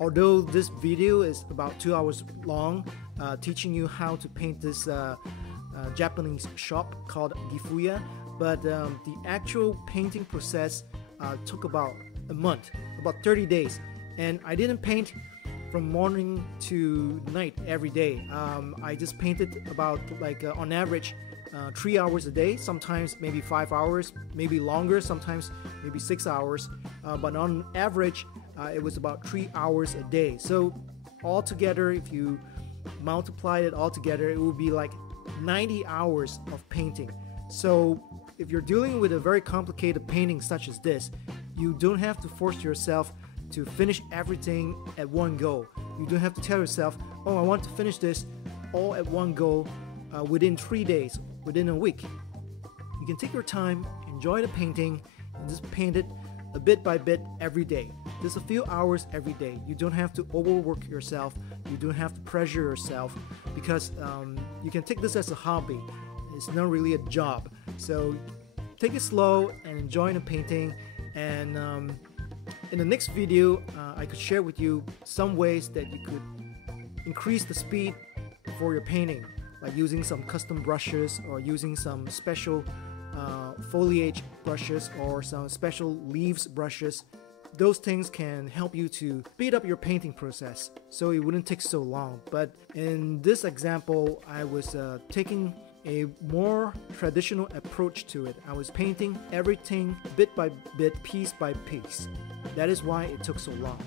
Although this video is about 2 hours long, teaching you how to paint this Japanese shop called Gifuya, but the actual painting process took about a month, about 30 days, and I didn't paint from morning to night every day. I just painted about on average 3 hours a day, sometimes maybe 5 hours, maybe longer, sometimes maybe 6 hours, but on average it was about 3 hours a day. So altogether, if you multiply it all together, it would be like 90 hours of painting. So if you're dealing with a very complicated painting such as this, you don't have to force yourself to finish everything at one go. You don't have to tell yourself, oh, I want to finish this all at one go within 3 days, within a week. You can take your time, enjoy the painting, and just paint it a bit by bit every day. Just a few hours every day. You don't have to overwork yourself. You don't have to pressure yourself, because you can take this as a hobby. It's not really a job. So take it slow and enjoy the painting. And in the next video, I could share with you some ways that you could increase the speed for your painting, like using some custom brushes or using some special foliage brushes or some special leaves brushes. Those things can help you to speed up your painting process so it wouldn't take so long. But in this example, I was taking a more traditional approach to it. I was painting everything bit by bit, piece by piece. That is why it took so long.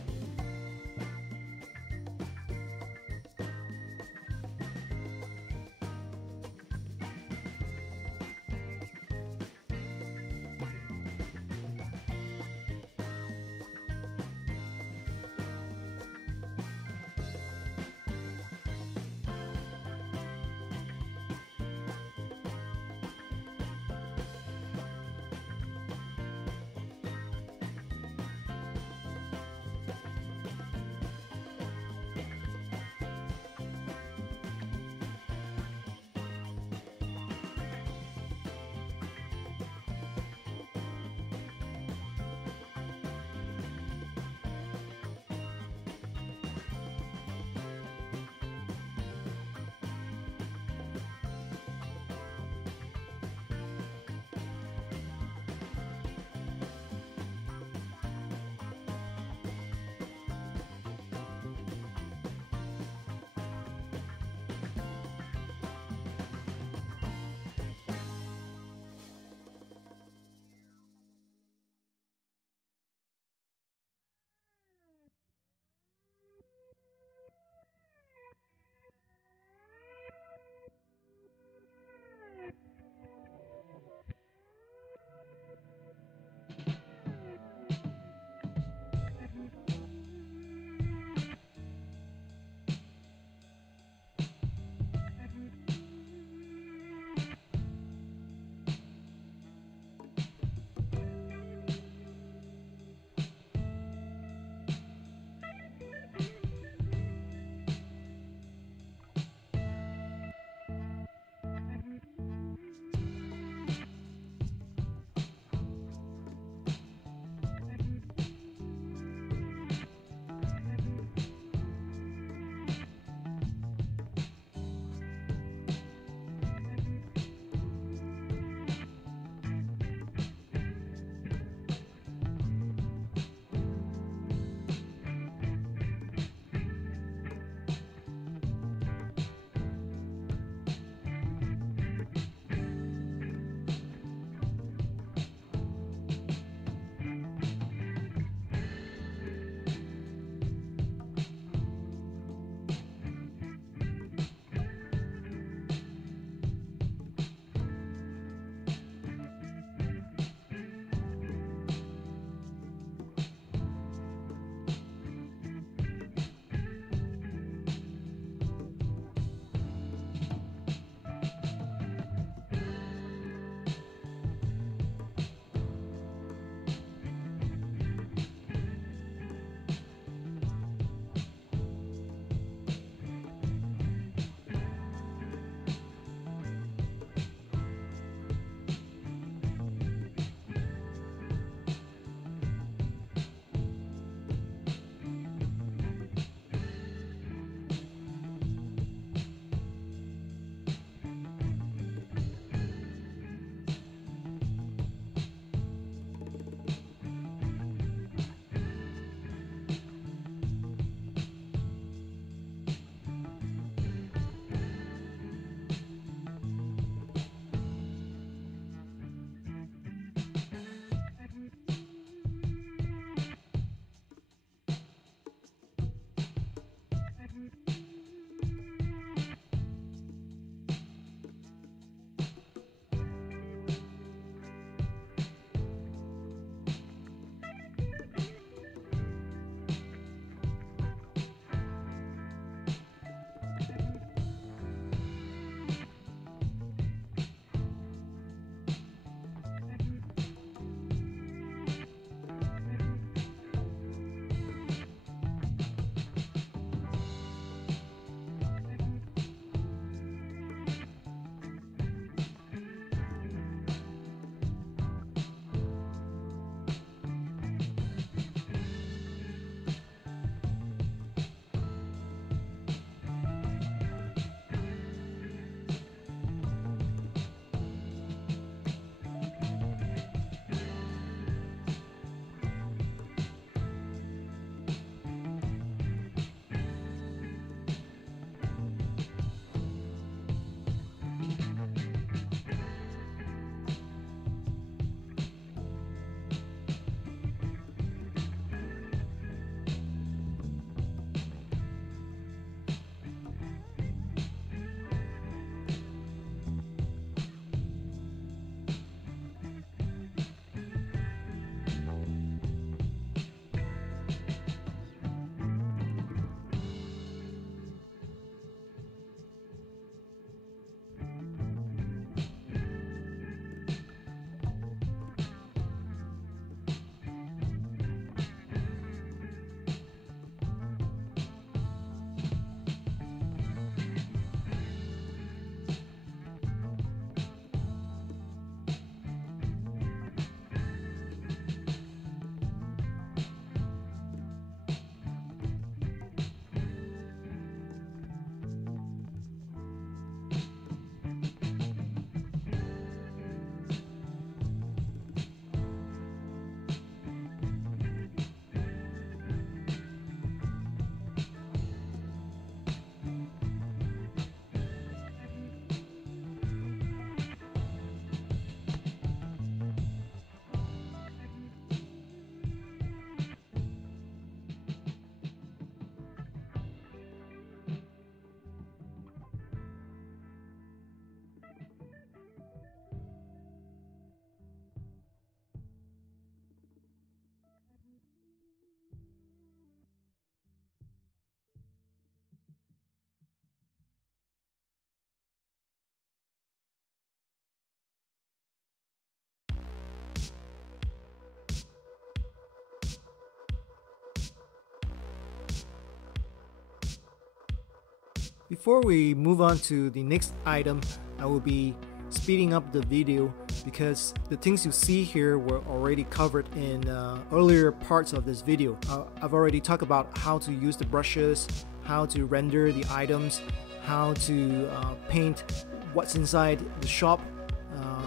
Before we move on to the next item, I will be speeding up the video because the things you see here were already covered in earlier parts of this video. I've already talked about how to use the brushes, how to render the items, how to paint what's inside the shop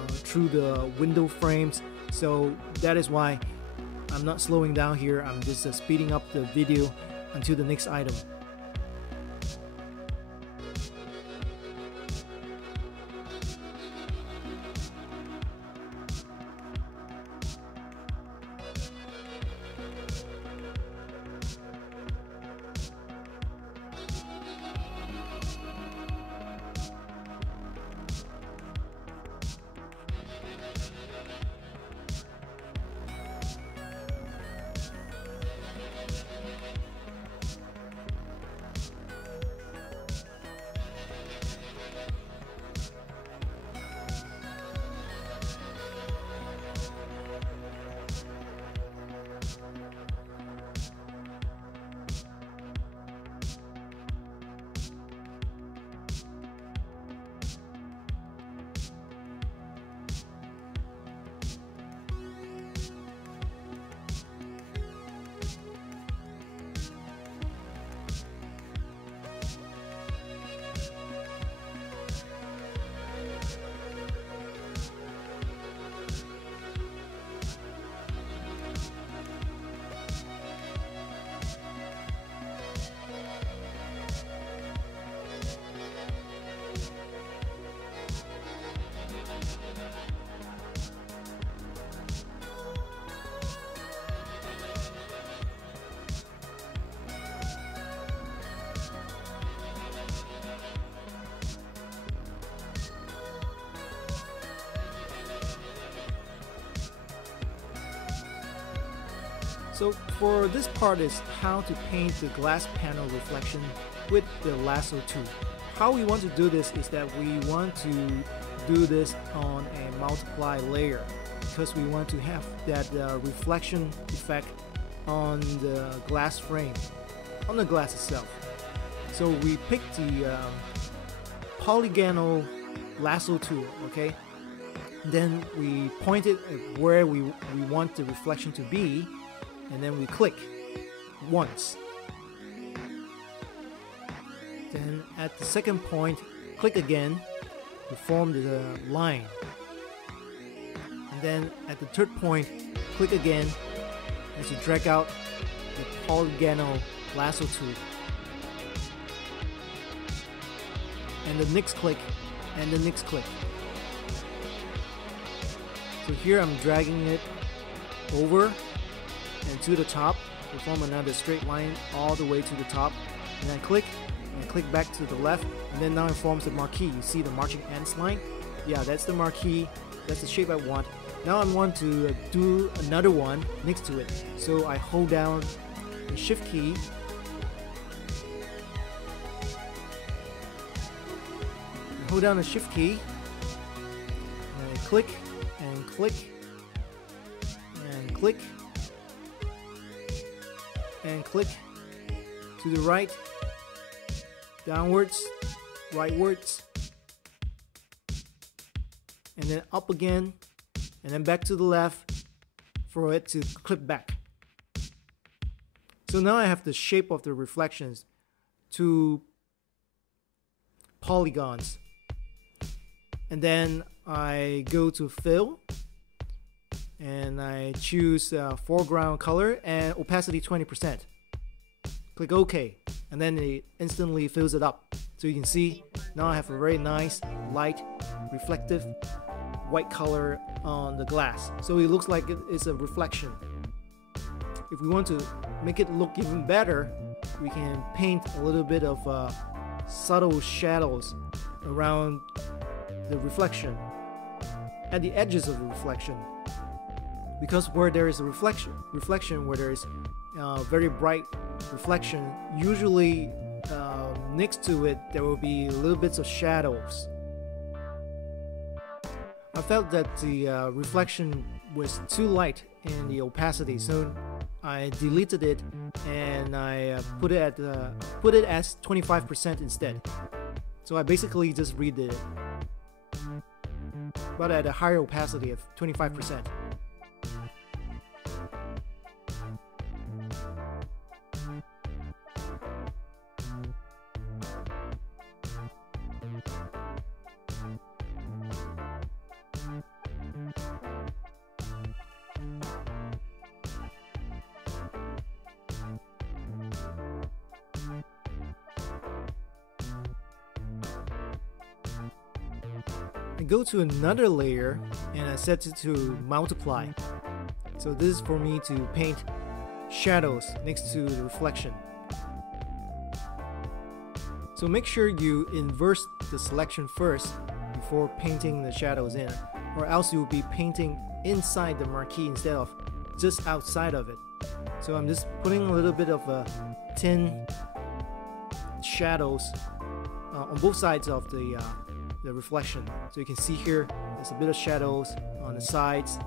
through the window frames. So that is why I'm not slowing down here. I'm just speeding up the video until the next item. So for this part is how to paint the glass panel reflection with the lasso tool. How we want to do this is that we want to do this on a multiply layer because we want to have that reflection effect on the glass frame, on the glass itself. So we pick the polygonal lasso tool, okay? Then we point it at where we want the reflection to be, and then we click once. Then at the second point, click again to form the line. And then at the third point, click again as you drag out the polygonal lasso tool. And the next click, and the next click. So here I'm dragging it over and to the top to form another straight line all the way to the top, and then click and click back to the left, and then now it forms the marquee. You see the marching ants line? Yeah, that's the marquee. That's the shape I want. Now I want to do another one next to it. So I hold down the shift key, hold down the shift key, and I click and click and click and click to the right, downwards, rightwards, and then up again, and then back to the left for it to clip back. So now I have the shape of the reflections, two polygons, and then I go to fill and I choose foreground color and opacity 20%. Click OK, and then it instantly fills it up. So you can see now I have a very nice, light, reflective white color on the glass. So it looks like it's a reflection. If we want to make it look even better, we can paint a little bit of subtle shadows around the reflection, at the edges of the reflection. Because where there is a reflection where there is very bright reflection, usually next to it there will be little bits of shadows. I felt that the reflection was too light in the opacity, so I deleted it and I put it as 25% instead. So I basically just redid it, but at a higher opacity of 25%. I go to another layer and I set it to multiply. So this is for me to paint shadows next to the reflection. So make sure you inverse the selection first before painting the shadows in, or else you'll be painting inside the marquee instead of just outside of it. So I'm just putting a little bit of thin shadows on both sides of the reflection. So you can see here there's a bit of shadows on the sides.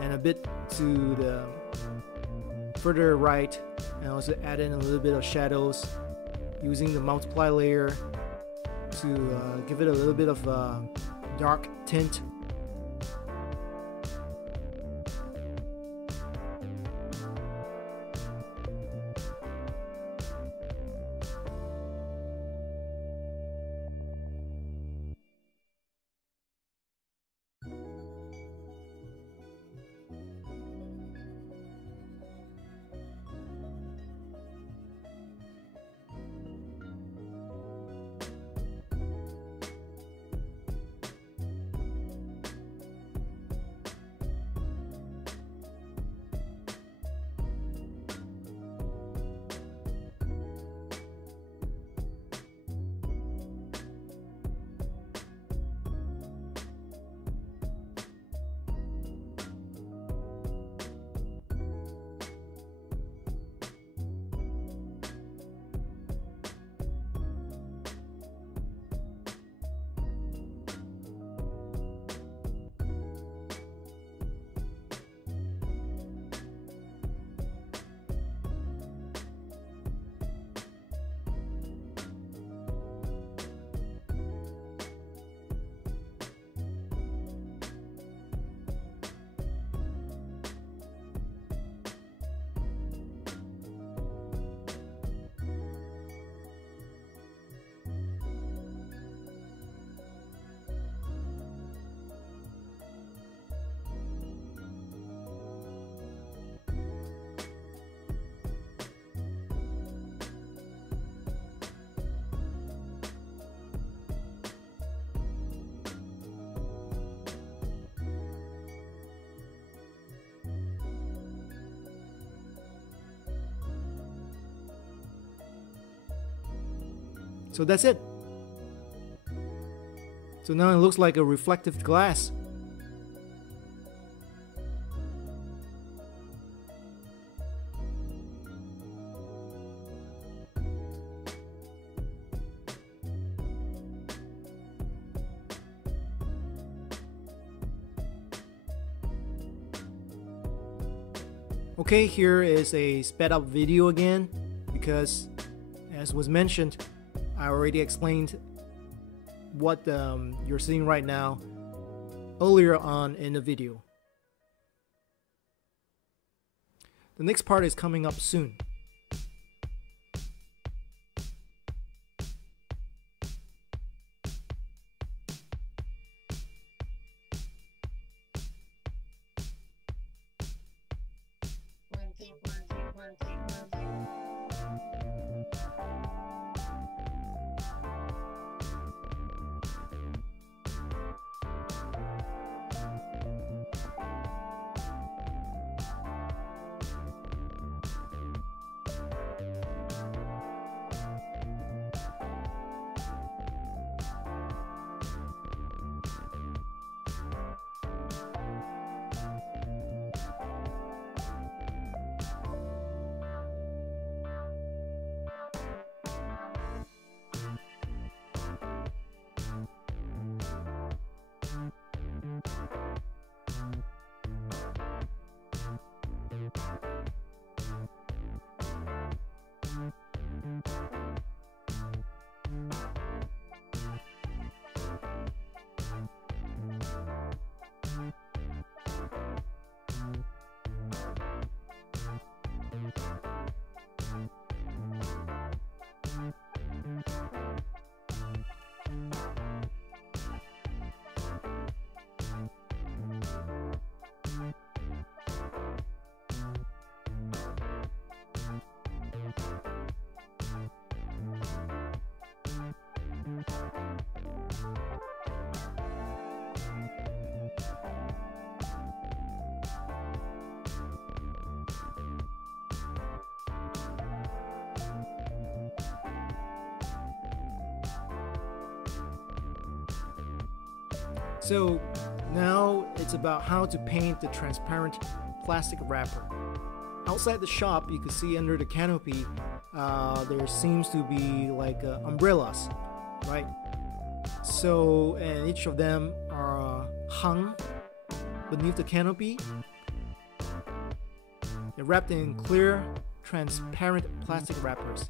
And a bit to the further right, and also add in a little bit of shadows using the multiply layer to give it a little bit of dark tint. So that's it. So now it looks like a reflective glass. Okay, here is a sped up video again, because as was mentioned, I already explained what you're seeing right now earlier on in the video. The next part is coming up soon. So now it's about how to paint the transparent plastic wrapper. Outside the shop, you can see under the canopy there seems to be like umbrellas, right? So, and each of them are hung beneath the canopy. They're wrapped in clear, transparent plastic wrappers.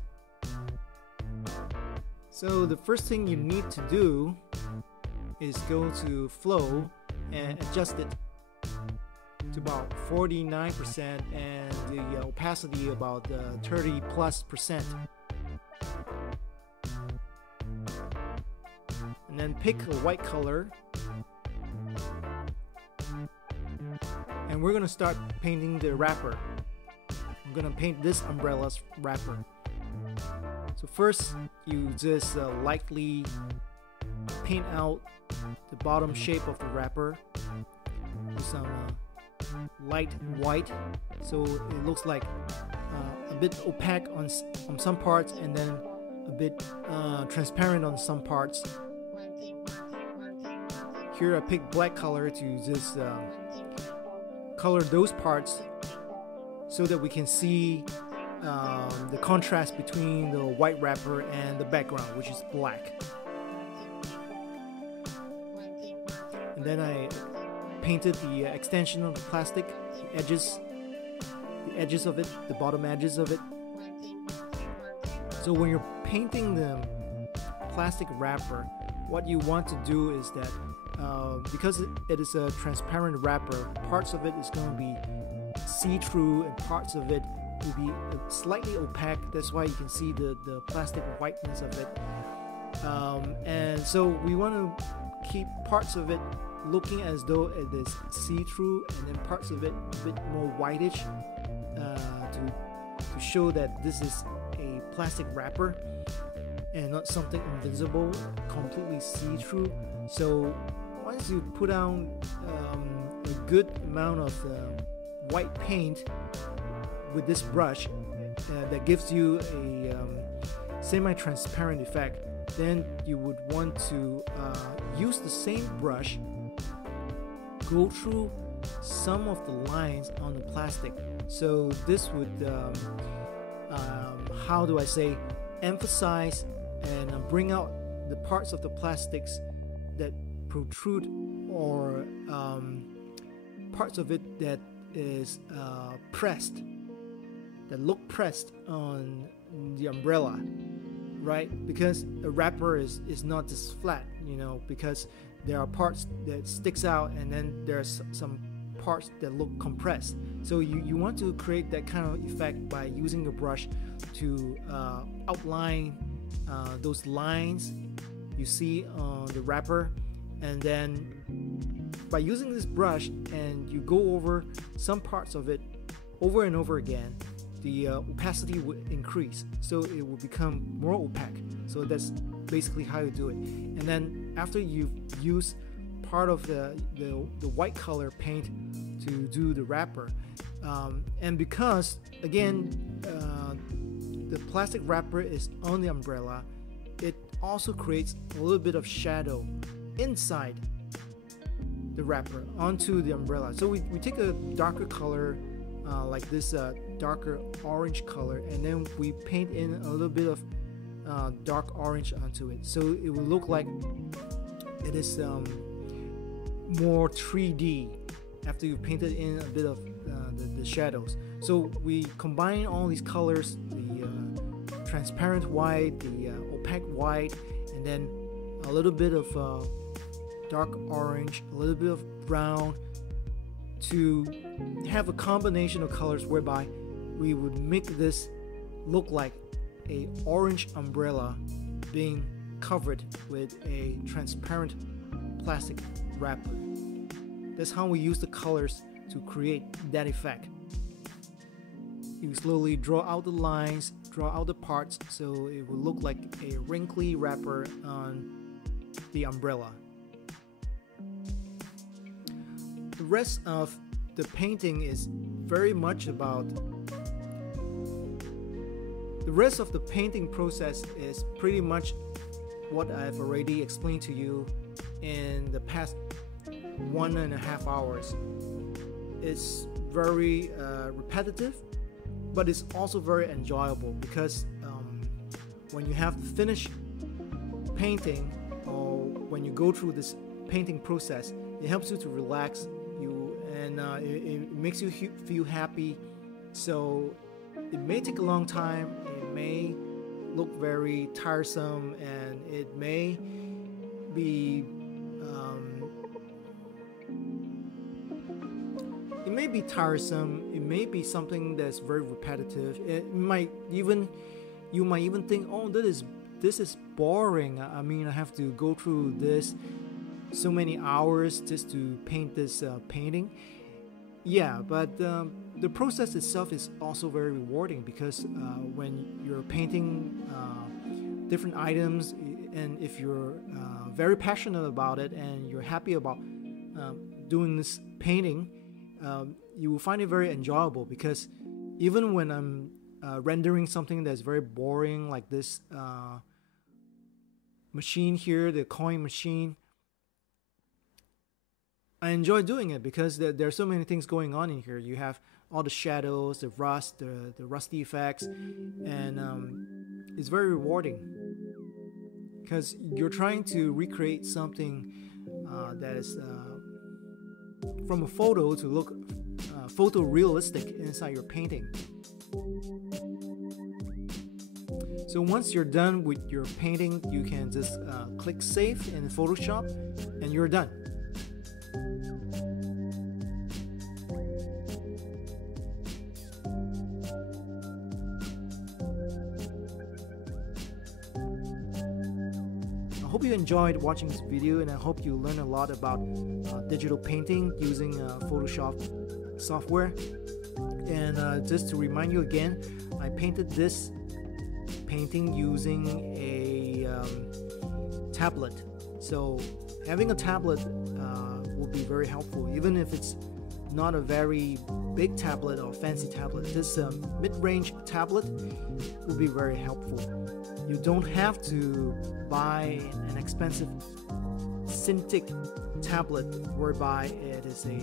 So the first thing you need to do is go to flow and adjust it to about 49% and the opacity about 30+%. And then pick a white color, and we're gonna start painting the wrapper. I'm gonna paint this umbrella's wrapper. So first you just lightly paint out the bottom shape of the wrapper with some light white, so it looks like a bit opaque on some parts and then a bit transparent on some parts. Here I picked black color to just color those parts so that we can see the contrast between the white wrapper and the background, which is black. And then I painted the extension of the plastic, the edges of it, the bottom edges of it. So when you're painting the plastic wrapper, what you want to do is that because it is a transparent wrapper, parts of it is going to be see-through and parts of it will be slightly opaque. That's why you can see the plastic whiteness of it. And so we want to keep parts of it looking as though it is see-through, and then parts of it a bit more whitish to show that this is a plastic wrapper and not something invisible, completely see-through. So once you put on a good amount of white paint with this brush, that gives you a semi-transparent effect. then you would want to use the same brush, go through some of the lines on the plastic. So this would, how do I say, emphasize and bring out the parts of the plastics that protrude, or parts of it that is pressed, that look pressed on the umbrella, right? Because a wrapper is not just flat, you know, because there are parts that sticks out and then there's some parts that look compressed. So you want to create that kind of effect by using a brush to outline those lines you see on the wrapper, and then by using this brush and you go over some parts of it over and over again, the opacity would increase, so it will become more opaque. So that's basically how you do it. And then after you've used part of the white color paint to do the wrapper, and because again the plastic wrapper is on the umbrella, it also creates a little bit of shadow inside the wrapper onto the umbrella. So we take a darker color, like this darker orange color, and then we paint in a little bit of dark orange onto it, so it will look like it is more 3D after you painted in a bit of the shadows. So we combine all these colors, the transparent white, the opaque white, and then a little bit of dark orange, a little bit of brown, to have a combination of colors whereby we would make this look like a orange umbrella being covered with a transparent plastic wrapper. That's how we use the colors to create that effect. You slowly draw out the lines, draw out the parts, so it will look like a wrinkly wrapper on the umbrella. The rest of the painting is very much about, the rest of the painting process is pretty much what I've already explained to you in the past 1.5 hours. It's very repetitive, but it's also very enjoyable, because when you have the finished painting, or when you go through this painting process, it helps you to relax you, and it makes you feel happy. So it may take a long time, it may look very tiresome, and it may be tiresome, it may be something that's very repetitive. It might even, you might even think, oh, this is boring. I mean, I have to go through this so many hours just to paint this painting. Yeah, but the process itself is also very rewarding, because when you're painting different items, and if you're very passionate about it and you're happy about doing this painting, you will find it very enjoyable. Because even when I'm rendering something that's very boring, like this machine here, the coin machine, I enjoy doing it because there are so many things going on in here. You have all the shadows, the rust, the rusty effects, and it's very rewarding because you're trying to recreate something that is from a photo to look photorealistic inside your painting. So once you're done with your painting, you can just click save in Photoshop and you're done. I hope you enjoyed watching this video, and I hope you learned a lot about digital painting using Photoshop software. And just to remind you again, I painted this painting using a tablet. So having a tablet will be very helpful, even if it's not a very big tablet or fancy tablet, this mid-range tablet will be very helpful. You don't have to buy an expensive Cintiq tablet whereby it is a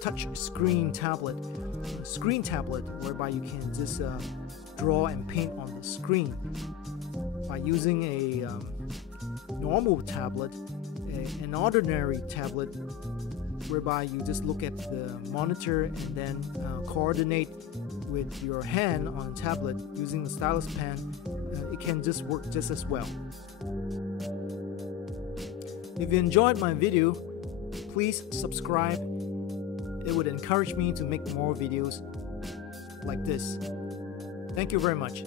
touch screen tablet, whereby you can just draw and paint on the screen. By using a normal tablet, an ordinary tablet, whereby you just look at the monitor and then coordinate with your hand on the tablet using the stylus pen, it can just work just as well. If you enjoyed my video, please subscribe. It would encourage me to make more videos like this. Thank you very much.